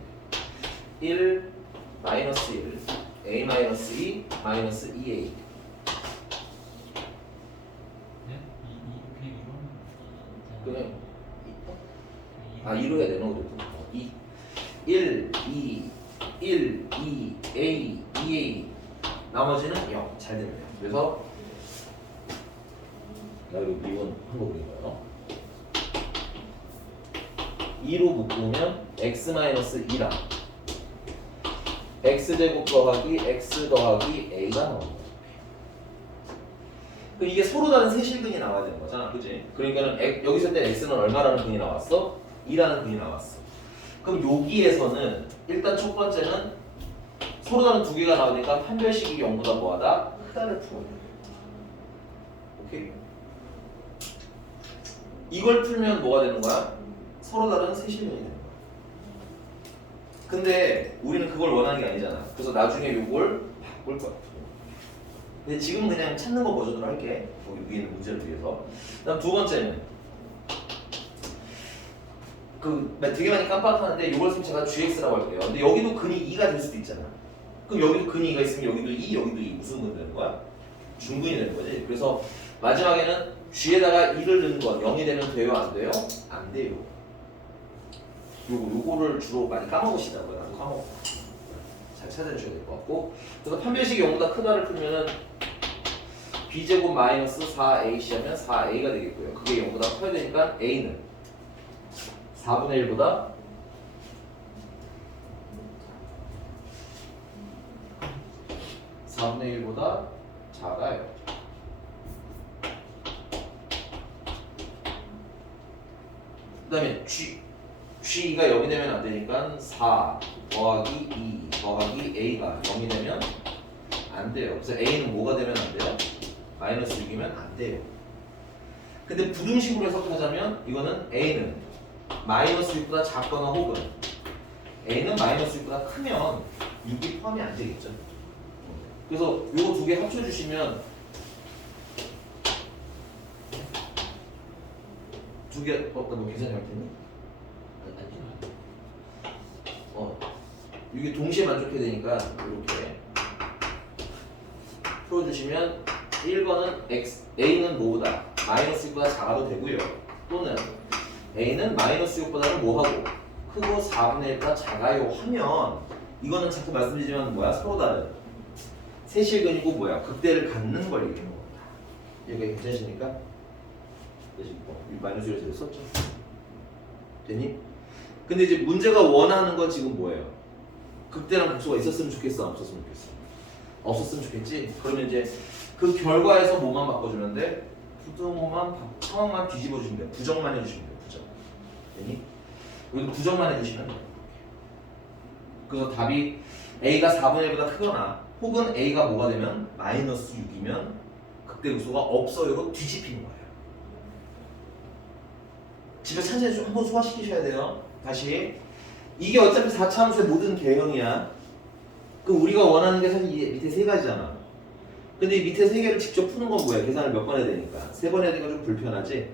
되겠네. 1 마이너스 1 a 마이너스 2 마이너스 2a 그냥 2로 해야 되나? 2 1 2 1 2 a 2a 나머지는 0 잘 됩니다. 그래서 나 이거 미분 한거 그린 거예요. 2로 묶으면 x-2랑 x제곱 더하기 x 더하기 a가 나옵니다. 그럼 이게 서로 다른 세실근이 나와야 되는 거잖아. 그치? 그러니까는 여기서 때 x는 얼마라는 근이 나왔어? 2라는 근이 나왔어. 그럼 여기에서는 일단 첫 번째는 서로 다른 두 개가 나오니까 판별식이 0보다 뭐하다? 크다를 풀어야 돼. 오케이? 이걸 풀면 뭐가 되는 거야? 서로 다른 세실근이 되는 거야. 근데 우리는 그걸 원하는 게 아니잖아. 그래서 나중에 이걸 바꿀 거야. 근데 지금 그냥 찾는 거 버전으로 할게. 여기 위에 있는 문제를 위해서. 그다음 두 번째는 되게 많이 깜빡하는데 이걸 쓰면 제가 gx라고 할게요. 근데 여기도 근이 2가 될 수도 있잖아. 그럼 여기도 근이 2가 있으면 여기도 2, 여기도 2 무슨 근 되는 거야? 중근이 되는 거지. 그래서 마지막에는 g에다가 2를 넣는 건 0이 되면 돼요? 안 돼요? 안 돼요. 요거를 주로 많이 까먹으시더라고요. 나도 까먹어. 잘 찾아주셔야 될 것 같고. 그래서 판별식이 0보다 크다를 풀면은 b제곱 마이너스 4ac 하면 4a가 되겠고요. 그게 0보다 커야 되니까 a는 4분의 1보다 작아요. 그 다음에 g가 0이 되면 안 되니까 4 더하기 2 더하기 a가 0이 되면 안 돼요. 그래서 a는 뭐가 되면 안 돼요? 마이너스 6이면 안 돼요. 근데 부등식으로 해석하자면 이거는 a는 마이너스 6보다 작거나 혹은 a는 마이너스 6보다 크면 6이 포함이 안 되겠죠. 그래서 요거 두 개 합쳐주시면 두 개, 너 계산이 할 테니? 이게 동시에 만족해야 되니까 이렇게 풀어주시면 1번은 a는 뭐보다 마이너스 6보다 작아도 되고요. 또는 a는 마이너스 6보다는 뭐하고 크고 4분의 1보다 작아요 하면 이거는 자꾸 말씀드리지만 뭐야? 서로 다른 세실근이고 뭐야? 극대를 갖는 걸 얘기하는 겁니다. 여기가 괜찮으십니까? 지금 마이너스 1에서 썼죠? 되니? 근데 이제 문제가 원하는 건 지금 뭐예요? 극대랑 극소가 있었으면 좋겠어? 없었으면 좋겠어? 없었으면 좋겠지? 그러면 이제 그 결과에서 뭐만 바꿔주면 돼? 부등호만 상황만 뒤집어 주시면 돼. 부정만 해주시면 돼. 부정. 되니? 여기도 부정만 해주시면 돼. 그래서 답이 a가 4분의 1보다 크거나 혹은 a가 뭐가 되면 마이너스 6이면 극대 극소가 없어요로 뒤집히는 거예요. 집에 천천히 좀 한번 소화시키셔야 돼요. 다시 이게 어차피 4차 함수의 모든 개형이야. 그 우리가 원하는 게 사실 이 밑에 세 가지잖아. 근데 이 밑에 세 개를 직접 푸는 건 뭐야? 계산을 몇 번 해야 되니까. 3번 해야 되니까 좀 불편하지?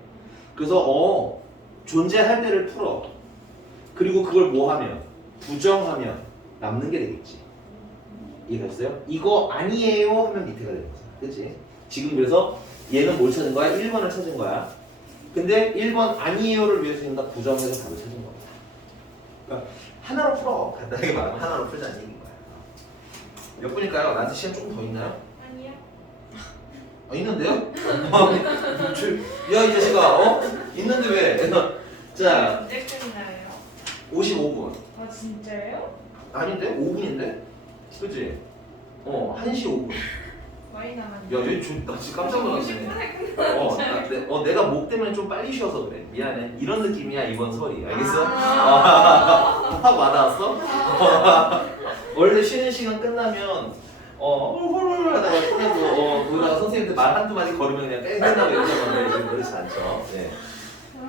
그래서 존재할 때를 풀어. 그리고 그걸 뭐 하면? 부정하면 남는 게 되겠지. 이해갔어요? 이거 아니에요 하면 밑에가 되는 거잖아. 그치? 지금 그래서 얘는 뭘 찾은 거야? 1번을 찾은 거야. 근데 1번 아니에요를 위해서 그냥 다 부정해서 답을 찾은 겁니다. 그러니까 하나로 풀어. 간단하게 말하면 하나로 풀자는 얘기인 거야. 몇 분일까요? 나한테 시간 조금 더 있나요? 아니요. 있는데요? 야, 이 자식아, 있는데 왜? 자, 언제 끝나요? 55분. 아 진짜요? 아닌데? 5분인데? 그치? 1시 5분. 많이 야, 남았네. 얘 나 지금 깜짝 놀랐네. 내가 목 때문에 좀 빨리 쉬어서 그래. 미안해. 이런 느낌이야, 이번 설이. 알겠어? 확 와닿았어? 원래 쉬는 시간 끝나면 홀홀홀 하다가 끝내고 거기다가 선생님한테 말 한두 마디 걸으면 그냥 땡 끝나고 이러는 건데 지금 그렇지 않죠. 네.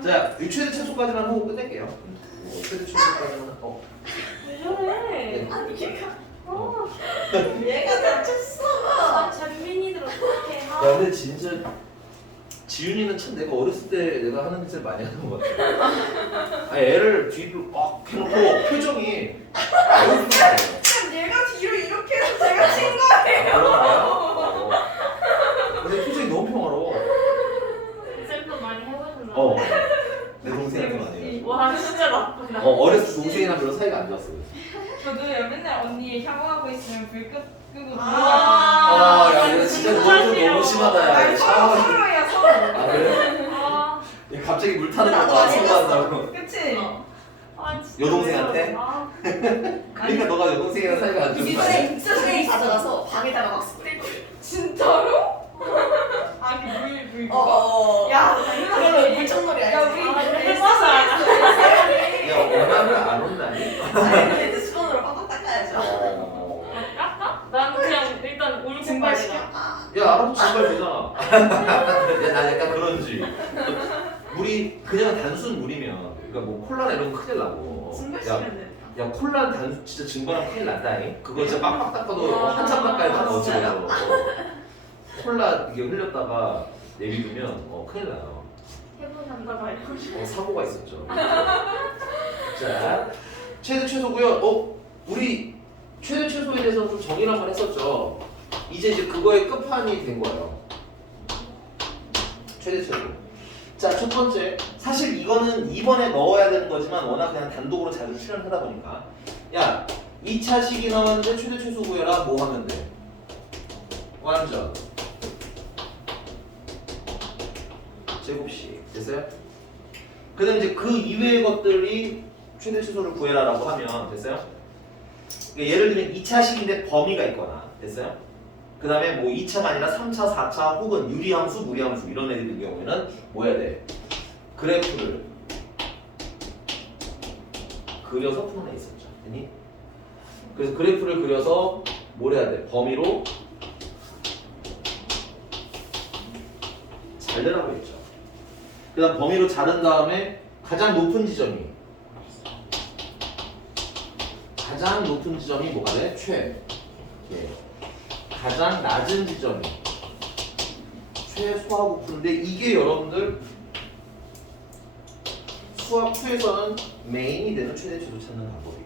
자, 이 최대 최소까지만 하고 끝낼게요. 최대 최소까지만 왜 저래? 네. 아니 얘가 어. 얘가 다쳤어. 아 잔민이들 어떡해. 야, 근데 진짜 지윤이는 참 내가 어렸을 때 내가 하는 짓을 많이 하는 것 같아. 애를 뒤로 막 해놓고 표정이 너무 좋아요. 얘가 뒤로 이렇게 해서 제가 친 거예요. 근데 표정이 너무 평화로워. 셀프 많이 해보셨나? 내 동생한테 많이 해가지고. 와 진짜 나쁘다. 어렸을 때 동생이랑 별로 사이가 안 좋았어. 저도요 맨날 언니 샤워하고 있으면 불 끄고 야, 이거 진짜 너무 심하다. 야. 아니 샤워. 서로야 서로. 아, 그래? 아, 얘 갑자기 물 타는 나도 거봐 많이 신고한다고. 그치? 아 진짜. 여동생한테? 아, 그러니까 너가 여동생이랑 사이가 안 좋은 거 아니야? 선생님 가져가서 방에다가 막 스프레이 뿌려. 진짜로? 물 그거? 야, 당연하지. 그걸로 물청놀이 야 알지? 우리 아, 근데 내 해봐서 알아. 야, 엄마는 안 온다니? 아니 레드 수건으로 빡빡 닦아야죠. 깎아? 나는 그냥 일단 울고 증발 말이야. 시켜? 야, 알아서 증발 되잖아. 야, 나 약간 그런지. 물이 그냥 단순 물이면, 그러니까 뭐 콜라나 이런 거 큰일 나고. 증발시키면 돼. 야, 콜라 단순 진짜 증발하면 큰일 난다잉. 그거 진짜 빡빡 닦아도 한참 닦아야 다 넣어지고요. 콜라 이게 흘렸다가 내비두면 큰일 나요. 해보셨나 봐요. 사고가 있었죠. 자, 최대 최소고요. 우리 최대 최소에 대해서 좀 정의를 한번 했었죠. 이제 그거의 끝판이 된 거예요. 최대 최소. 자, 첫 번째. 사실 이거는 2번에 넣어야 되는 거지만 워낙 그냥 단독으로 자주 출연하다 보니까 야, 2차식이 나왔는데 최대 최소 구해라. 뭐 하면 돼? 완전 제곱식. 됐어요? 그 다음에 이제 그 이외의 것들이 최대 최소를 구해라라고 하면 됐어요? 그러니까 예를 들면 2차식인데 범위가 있거나 됐어요? 그 다음에 뭐 2차가 아니라 3차, 4차 혹은 유리함수, 무리함수 이런 애들의 경우에는 뭐 해야 돼? 그래프를 그려서 푸는 애 있었죠. 됐니? 그래서 그래프를 그려서 뭘 해야 돼? 범위로 자르라고 했죠. 그 다음 범위로 자른 다음에 가장 높은 지점이 뭐가 돼? 최. 예. 가장 낮은 지점이 최소하고 푸는데 이게 여러분들 수학 2에서는 메인이 되는 최대 최소 찾는 방법이에요.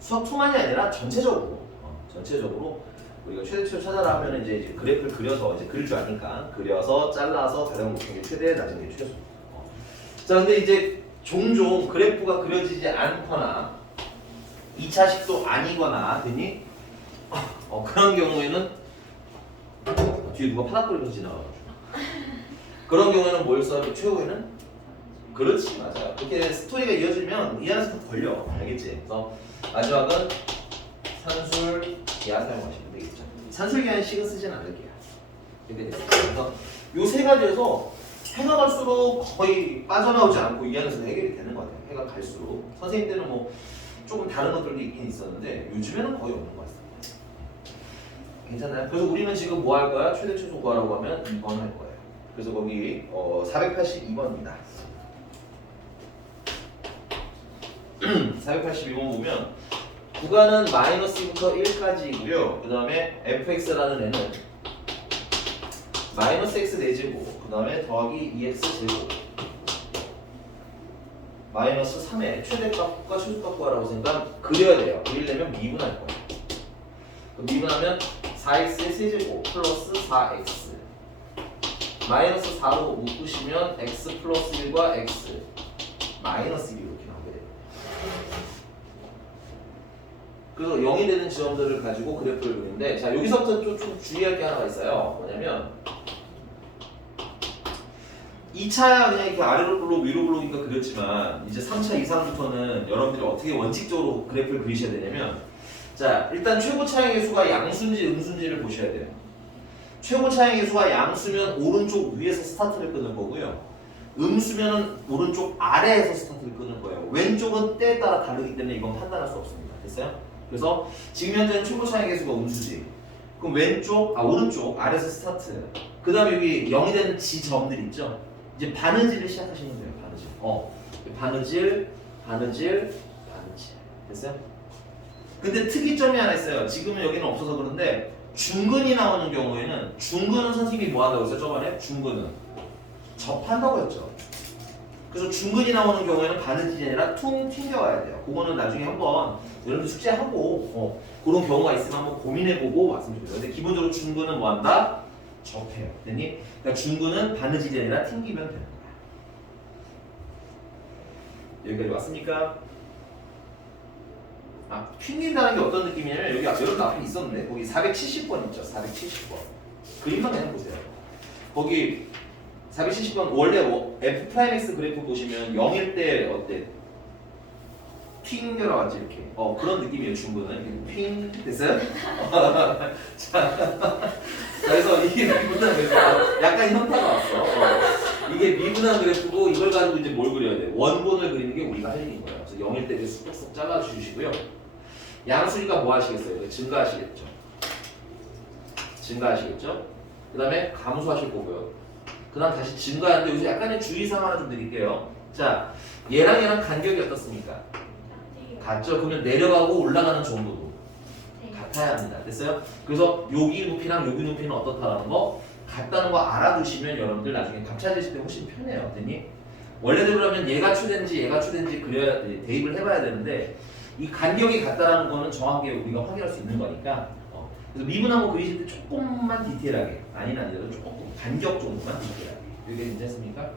수학 2만이 아니라 전체적으로 우리가 최대치를 찾아라 하면 이제 그래프를 그려서 이제 그릴 줄 아니까 그려서 잘라서 가장 높은 게 최대, 낮은 게 최소. 자, 근데 이제 종종 그래프가 그려지지 않거나 2차식도 아니거나 되니 그런 경우에는 뒤에 누가 파닥거리면서 지나가가지고 그런 경우에는 뭘 써요? 최후에는? 그렇지, 맞아요. 그렇게 스토리가 이어지면 이 안에서 다 걸려. 알겠지? 그래서 마지막은 산술 기하 사용하시면 되겠죠. 산술 기하는 식은 쓰진 않을게요. 그래서 요 세 가지에서 해가 갈수록 거의 빠져나오지 않고 이 안에서 해결이 되는 것 같아요. 해가 갈수록. 선생님 때는 뭐 조금 다른 것들도 있긴 있었는데 요즘에는 거의 없는 것 같습니다. 괜찮아요? 그래서 우리는 지금 뭐 할 거야? 최대 최소 구하라고 하면 2번 할 거예요. 그래서 거기 482번입니다. 482번 보면 구간은 마이너스부터 1까지이고요. 그 다음에 fx라는 애는 마이너스 x 4제곱, 그 다음에 더하기 2x 제곱 마이너스 3의 최대값과 최소값 구하라고 생각 그려야 돼요. 그리려면 미분할 거예요. 미분하면 4x의 세제곱 플러스 4x 마이너스 4로 묶으시면 x 플러스 1과 x 마이너스 1 이렇게 나오게 돼요. 그래서 0이 되는 지점들을 가지고 그래프를 그리는데 자 여기서부터 좀 주의할 게 하나가 있어요. 뭐냐면 2차야 그냥 이렇게 아래로 블록 위로 블록이니까 그렸지만 이제 3차 이상부터는 여러분들이 어떻게 원칙적으로 그래프를 그리셔야 되냐면 자 일단 최고 차항의 수가 양수인지 음수인지를 보셔야 돼요. 최고 차항의 수가 양수면 오른쪽 위에서 스타트를 끊을 거고요. 음수면은 오른쪽 아래에서 스타트를 끊을 거예요. 왼쪽은 때에 따라 다르기 때문에 이건 판단할 수 없습니다. 됐어요? 그래서 지금 현재는 최고 차항의 수가 음수지. 그럼 오른쪽 아래에서 스타트. 그 다음에 여기 0이 되는 지점들 있죠? 이제 바느질을 시작하시면 돼요. 바느질. 바느질. 됐어요? 근데 특이점이 하나 있어요. 지금은 여기는 없어서 그런데 중근이 나오는 경우에는 중근은 선생님이 뭐 한다고 했어요? 저번에 중근은 접한다고 했죠. 그래서 중근이 나오는 경우에는 바느질이 아니라 퉁 튕겨와야 돼요. 그거는 나중에 한번 여러분들 숙제하고 그런 경우가 있으면 한번 고민해보고 말씀드려요. 근데 기본적으로 중근은 뭐 한다? 접해요. 됐니? 그러니까 중근은 바느질이 아니라 튕기면 되는 거야. 여기까지 왔습니까? 튕긴다는 게 어떤 느낌이냐면 여기 여러분 앞에 있었는데 거기 470번 있죠. 470번 그림만 그냥 보세요. 거기 470번 원래 F'X 그래프 보시면 0일 때 어때? 튕겨나왔지 이렇게. 그런 느낌이에요. 중근은 핑 됐어요? 자, 그래서 이게 미분한 그래프 약간 현타가 왔어. 이게 미분한 그래프고 이걸 가지고 이제 뭘 그려야 돼? 원본을 그리는 게 우리가 할 일인 거예요. 그래서 0일 때 쑥쑥 잘라주시고요. 양수니까 뭐 하시겠어요? 증가하시겠죠. 그 다음에 감소하실 거고요. 그 다음 다시 증가하는데 여기서 약간의 주의사항 하나 좀 드릴게요. 자, 얘랑 간격이 어떻습니까? 같죠? 그러면 내려가고 올라가는 정도도 같아야 합니다. 됐어요? 그래서 여기 높이랑 여기 높이는 어떻다라는 거 같다는 거 알아두시면 여러분들 나중에 값 찾으실 때 훨씬 편해요. 됐니? 원래대로라면 얘가 추된지 그려야 대입을 해봐야 되는데 이 간격이 같다라는 거는 정확하게 우리가 확인할 수 있는 거니까 그래서 미분한 거 그리실 때 조금만 디테일하게 아니더라도 조금 간격 정도만 디테일하게 이게 괜찮습니까?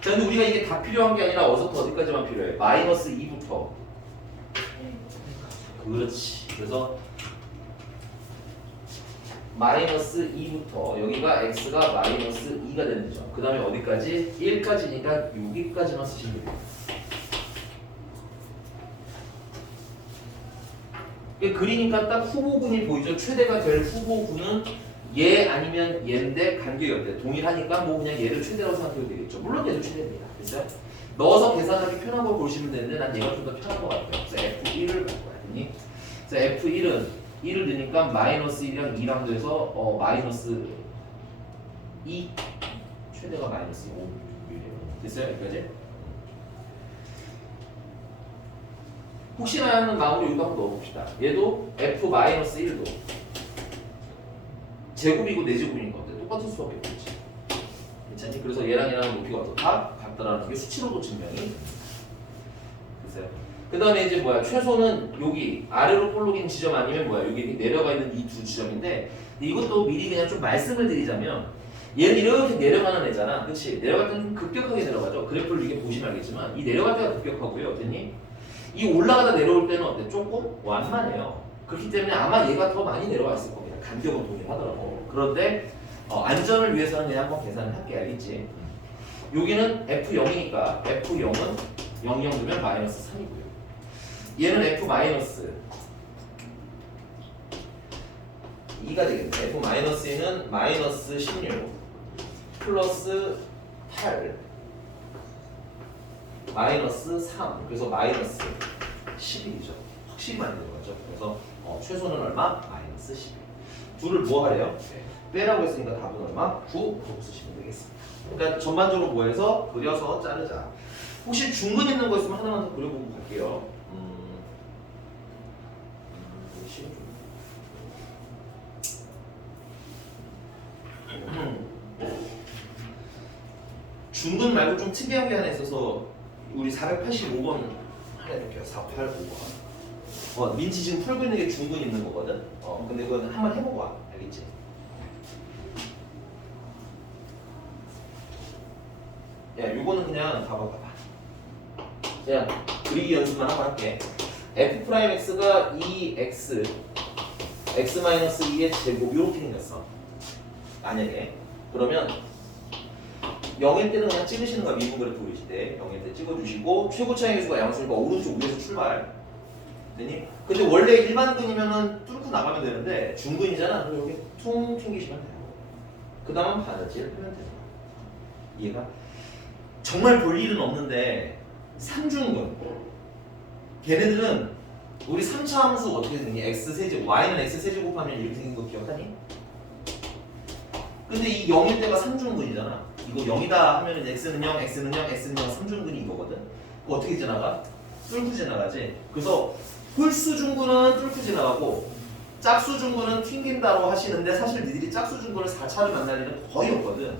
자 근데 우리가 이게 다 필요한 게 아니라 어디서부터 어디까지만 필요해? 마이너스 2부터 그렇지. 그래서 마이너스 2부터 여기가 x가 마이너스 2가 되는 거죠. 그 다음에 어디까지? 1까지니까 여기까지만 쓰시면 됩니다. 그리니까 딱 후보군이 보이죠? 최대가 될 후보군은 얘 아니면 얘인데 간격이 어때? 동일하니까 뭐 그냥 얘를 최대라고 생각해도 되겠죠. 물론 얘도 최대입니다. 됐어요? 넣어서 계산하기 편한 걸 보시면 되는데 난 얘가 좀 더 편한 것 같아요. 그래서 F1을 갈 거야. 그래서 F1은 1을 넣으니까 마이너스 1이랑 2랑 돼서 마이너스 2 최대가 마이너스 5 됐어요? 여기까지? 혹시나 하는 마음으로 이거 한번 넣어봅시다. 얘도 F-1도 제곱이고 4제곱인 건데 똑같은 수밖에 없겠지. 괜찮니? 그래서 얘랑 높이가 어떻다? 같다라는 게 수치로도 증명이 됩니다. 됐어요? 그 다음에 이제 뭐야 최소는 여기 아래로 볼록인 지점 아니면 뭐야 여기 이렇게 내려가 있는 이 두 지점인데 이것도 미리 그냥 좀 말씀을 드리자면 얘는 이렇게 내려가는 애잖아 그치? 내려갈 때는 좀 급격하게 내려가죠 그래프를 이렇게 보시면 알겠지만 이 내려갈 때가 급격하고요 됐니? 이 올라가다 내려올 때는 어때? 조금 완만해요 그렇기 때문에 아마 얘가 더 많이 내려왔을 겁니다 간격은 동일하더라고 그런데 안전을 위해서는 그냥 한번 계산을 할게 알겠지? 여기는 F0이니까 F0은 0, 0 두면 마이너스 3이고요 얘는 F 마이너스 2가 되겠네. F 마이너스 2는 마이너스 16 플러스 8 마이너스 3 그래서 마이너스 11이죠. 확실히 많이 들어가죠. 그래서 최소는 얼마? 마이너스 11. 둘을 뭐 하래요? 빼라고 했으니까 답은 얼마? 9 그거 쓰시면 되겠습니다. 그러니까 전반적으로 뭐 해서 그려서 자르자. 혹시 중근 있는 거 있으면 하나만 더 그려보고 갈게요. 시간 좀. 중근 말고 좀 특이하게 하나 있어서 우리 485번 하나 해볼게요. 485번. 민지 지금 풀고 있는 게 중근 있는 거거든. 근데 그건 한번 해보고 와. 알겠지? 야, 요거는 그냥 봐봐. 그냥 그리기 연습만 한번 할게. f'x가 2x x-2의 제곱 이렇게 생겼어. 만약에 그러면 0일 때는 그냥 찍으시는 거야. 미분 그래프 그리실 때 0일 때 찍어주시고 최고 차이 수가 양수니까 오른쪽 위에서 출발 되니? 근데 원래 일반근이면은 뚫고 나가면 되는데 중근이잖아. 그럼 여기 퉁 튕기시면 돼요. 그 다음은 바느질 하면 되는 거야. 이해가? 정말 볼 일은 없는데 3중근 걔네들은 우리 3차 함수 어떻게 생겼니? x세제곱 y는 x세제곱 하면 이렇게 생긴 거 기억하니? 근데 이 0일 때가 3중근이잖아. 이거 0이다 하면은 x는 0, x는 0, x는 0, 3중근이 이거거든. 그거 어떻게 지나가? 뚫고 지나가지. 그래서 홀수중근은 뚫고 지나가고 짝수중근은 튕긴다고 하시는데 사실 니들이 짝수중근을 4차를 만날 일은 거의 없거든.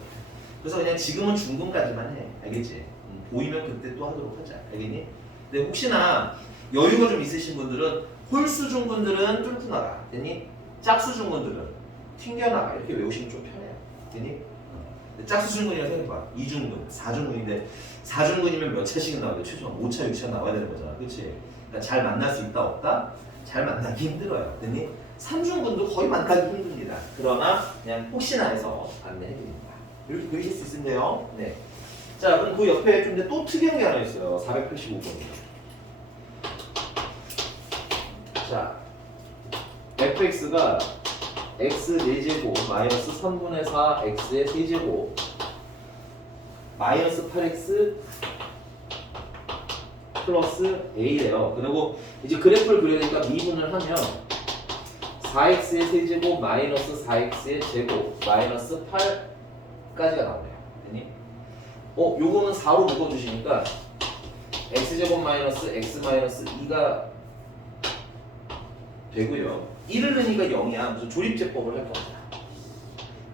그래서 그냥 지금은 중근까지만 해. 알겠지? 보이면 그때 또 하도록 하자. 알겠니? 근데 혹시나 여유가 좀 있으신 분들은 홀수중근들은 뚫고 나가. 됐니? 짝수중근들은 튕겨나가. 이렇게 외우시면 좀 편해요. 됐니? 짝수중근이라고 생각해봐. 2중근, 4중근인데 4중근이면 몇 차씩은 나와야 돼? 최소한 5차, 6차 나와야 되는 거잖아. 그치? 그러니까 잘 만날 수 있다, 없다? 잘 만나기 힘들어요. 됐니? 3중근도 거의 만나기 힘듭니다. 그러나 그냥 혹시나 해서 안내해드립니다. 이렇게 그리실 수 있으세요. 네. 자, 그럼 그 옆에 좀 또 특이한 게 하나 있어요. 485번이요. 자, fx가 x 4제곱 마이너스 3분의 4 x의 세제곱 마이너스 8x 플러스 a래요. 그리고 이제 그래프를 그려야 되니까 미분을 하면 4x의 세제곱 마이너스 4x의 제곱 마이너스 8까지가 나오네요. 되니? 요거는 4로 묶어주시니까 x제곱 마이너스 x 마이너스 2가 되고요. 1을 넣으니까 0이야. 무슨 조립제법을 할 겁니다.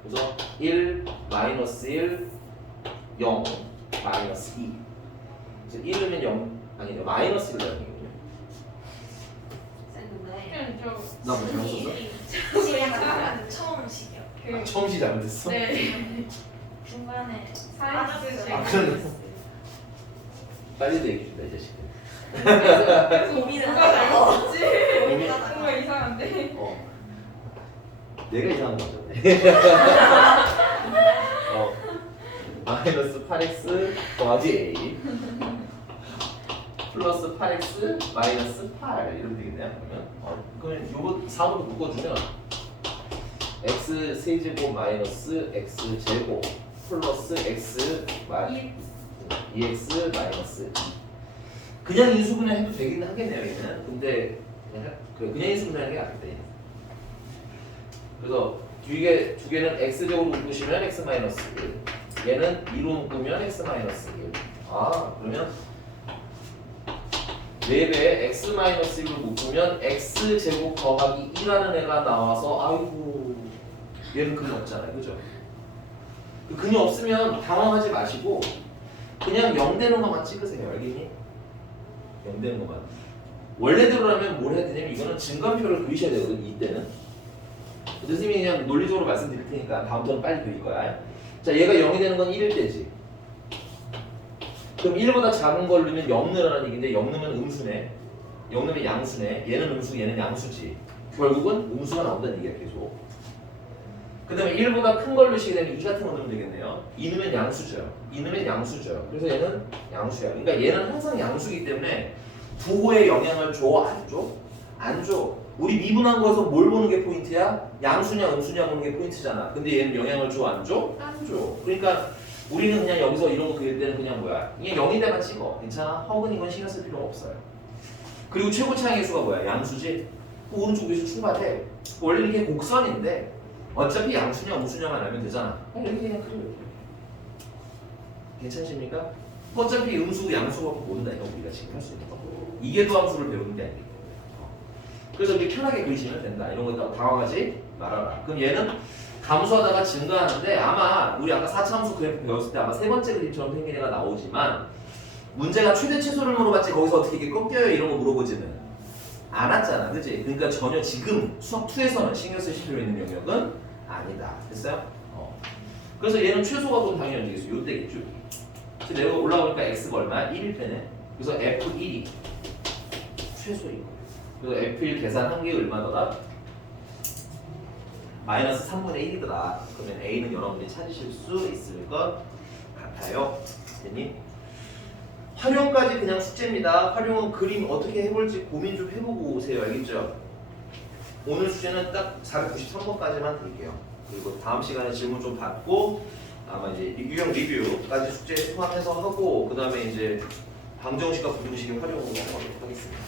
그래서 1, 마이너스 1, 0, 마이너스 2. 그래서 1을 넣으면 0, 아니요 마이너스 1을 넣는 거군요. 쌤, 나 뭐 잘못했어? 혹시 약간 처음 시죠? 그, 처음 시작 잘못했어? 네. 중간에 사이즈 아, 그러네. 빨리 얘기해준다 이 자식들. 고민을 누가 하다가 잘못했지? 고민하다가 뭔가 이상한데. 내가 이상한 거죠. 마이너스 8x 더하기 a 플러스 8x 마이너스 8 이러면 되겠네요. 그러면 요거 4로 묶어주면 x 세제곱 마이너스 x 제곱 플러스 x 2x 마이너스 2 그냥 인수분해 해도 되긴 하겠네요. 얘는 근데 그냥 인수분해 하는 게 아니다. 얘는. 그래서 뒤에 두 개는 x제곱으로 묶으시면 x 마이너스 1 얘는 2로 묶으면 x 마이너스 1 그러면 4배에 x 마이너스 1로 묶으면 x 제곱 더하기 2라는 애가 나와서 아이고 얘는 근이 없잖아요. 그죠? 그 근이 없으면 당황하지 마시고 그냥 0 되는 것만 찍으세요. 알겠니? 0 되는 것만. 원래대로라면 뭘 해야 되냐면 이거는 증감표를 그리셔야 되거든. 이때는. 선생님이 그냥 논리적으로 말씀드릴 테니까 다음 턴 빨리 그릴 거야. 자, 얘가 0이 되는 건 1일 때지. 그럼 1보다 작은 걸 넣으면 0 늘어나는 얘기인데 0 넣으면 음수네. 0 넣으면 양수네. 얘는 음수, 얘는 양수지. 결국은 음수가 나온다는 얘기야 계속. 그 다음에 1보다 큰 걸 넣으시게 되면 2 같은 거 넣으면 되겠네요. 2 넣으면 양수죠. 2 넣으면 양수죠. 그래서 얘는 양수야. 그러니까 얘는 항상 양수이기 때문에 부호에 영향을 줘? 안 줘? 안 줘. 우리 미분한 거에서 뭘 보는 게 포인트야? 양수냐 음수냐 보는 게 포인트잖아. 근데 얘는 영향을 줘? 안 줘? 안 줘. 그러니까 우리는 그냥 여기서 이런 거 그릴 때는 그냥 뭐야? 이게 0인데만 찍어. 괜찮아? 허근 이건 신경 쓸 필요가 없어요. 그리고 최고 차항의 수가 뭐야? 양수지? 그 오른쪽 위에서 출발해. 원래는 이게 곡선인데 어차피 양수냐 음수냐만 알면 되잖아. 여기 그냥 그려. 괜찮으십니까? 어차피 음수 양수가 모른다니까 우리가 지금 할 수 있는 거. 이계도함수를 배우는 게 아니에요. 그래서 이렇게 편하게 그리시면 된다. 이런 거 당황하지 말아라. 그럼 얘는 감소하다가 증가하는데 아마 우리 아까 4차함수 그래프 배웠을 때 아마 세 번째 그림처럼 생긴 애가 나오지만 문제가 최대 최소를 물어봤지 거기서 어떻게 이게 꺾여요 이런 거 물어보지는 않았잖아. 그치? 그러니까 전혀 지금 수학 2에서는 신경 쓰실 필요 있는 영역은 아니다. 됐어요? 그래서 얘는 최소가 돈 당연히 움직였어. 요때겠죠. 그래서 내가 올라오니까 x가 얼마야? 1일 때네. 그래서 f1이 최소인 거예요. 그래서 f1 계산한 게 얼마더라? 마이너스 3분의 1이더라. 그러면 a는 여러분들이 찾으실 수 있을 것 같아요. 됐니? 활용까지 그냥 숙제입니다. 활용은 그림 어떻게 해볼지 고민 좀 해보고 오세요. 알겠죠? 오늘 숙제는 딱 493번까지만 드릴게요. 그리고 다음 시간에 질문 좀 받고 아마 이제 유형 리뷰까지 숙제 포함해서 하고 그 다음에 이제 방정식과 부등식의 활용으로 하도록 하겠습니다.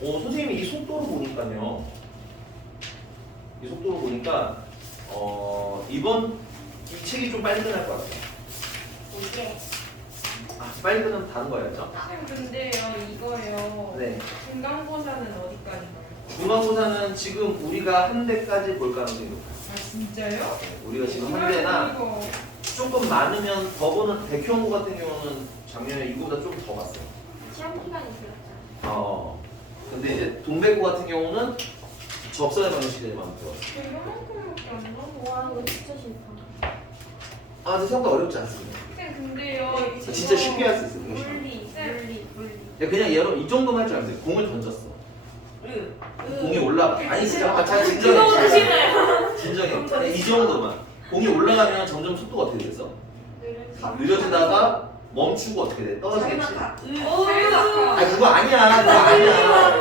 선생님이 이 속도로 보니까요. 이 속도로 보니까 이번 이 책이 좀 빨리 끝날 것 같아요. 이게 빨리 끝나면 다른 거였죠? 선생님 근데요 이거요. 네. 중간고사는 어디까지가요? 중간고사는 지금 우리가 한 대까지 볼 가능성이 높아요. 아 진짜요? 우리가 지금 한 대나 이거 조금 많으면 더 보는 백형고 같은 경우는 작년에 이거보다 좀 더 봤어요. 시험 기간이 길었잖아. 근데 이제 동백고 같은 경우는 접선의 방식이 많이 들어왔어요. 이거만큼밖에 안 나와. 와 이거 진짜 싫다. 근데 생각보다 어렵지 않습니다. 선생님 근데요 이거 진짜 쉽게 할 수 있어요. 물리. 그냥 여러분 이 정도만 할 줄 알면 돼요. 공을 던졌어. 공이 올라가. 아니 잠깐만 잘 진정해. 진정해. 이 정도만. 공이 올라가면 점점 속도가 어떻게 돼서? 느려지다가 멈추고 어떻게 돼? 떨어지겠지. 아 그거 아니야. 그거 아니야.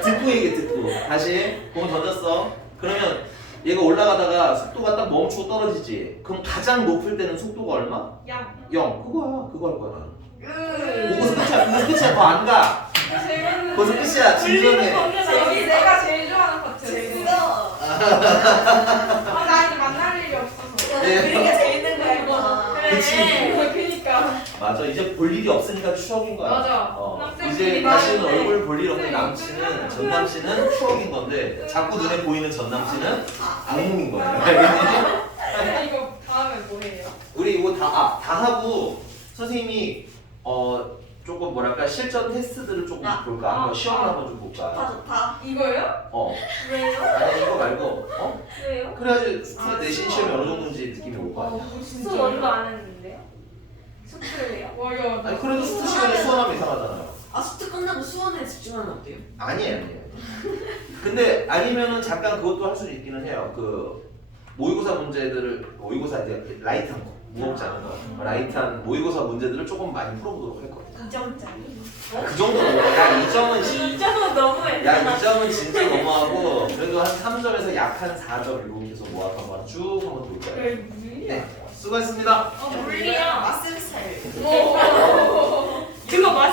듣고 얘기해 듣고. 다시 공 던졌어. 그러면 얘가 올라가다가 속도가 딱 멈추고 떨어지지. 그럼 가장 높을 때는 속도가 얼마? 0. 그거야. 그거 할 거야 나는. 거기서 끝이야. 거기서 끝이야. 더 안 가. 거기서 끝이야. 진정해. 내가 제일 좋아하는 파트였어. 재밌어. 나 이제 만날 일이 없어서. 네. 그러니까 재밌는 거야 이거. 그치. 그니까. 맞아. 이제 볼 일이 없으니까 추억인 거야. 맞아. 이제 남친이 다시는 많은데 얼굴 볼 일 없는 네, 남친은 있으면 전 남친은 추억인 건데 자꾸 눈에 보이는 전 남친은 악몽인 거예요. 알겠니? 근데 이거 다음에 뭐 해요? 우리 이거 다 하고 선생님이 조금 뭐랄까 실전 테스트들을 조금 볼까? 한번 시험을 한번 좀 볼까? 좋다 좋다. 이거요? 왜요? 아니 이거 말고 왜요? 그래야지 스트 아, 내신 수업. 시험이 어느 정도인지 느낌이 올 거 아니야. 수 원도 안 했는데요? 숙제를요? 와 이거 아니 그래도 스트 시간에 수원하면 이상하잖아요. 수트 끝나고 수원에 집중하면 어때요? 아니에요. 근데 아니면은 잠깐 그것도 할 수 있기는 해요. 그 모의고사 문제들을 모의고사 이제 라이트한 거 무겁지 않은 거 라이트한 모의고사 문제들을 조금 많이 풀어보도록 할 거예요. 2점짜리. 그 정도는 야 2점은 이 점은 너무해. 야 2점은 진짜 너무하고 그래도 한 3점에서 약 한 4점 이렇게 해서 모아서 한번 쭉 한번 볼 거예요. 이거 무슨 일이야? 네, 수고하셨습니다. 물리야. 마스스타일. 오. 그거 맞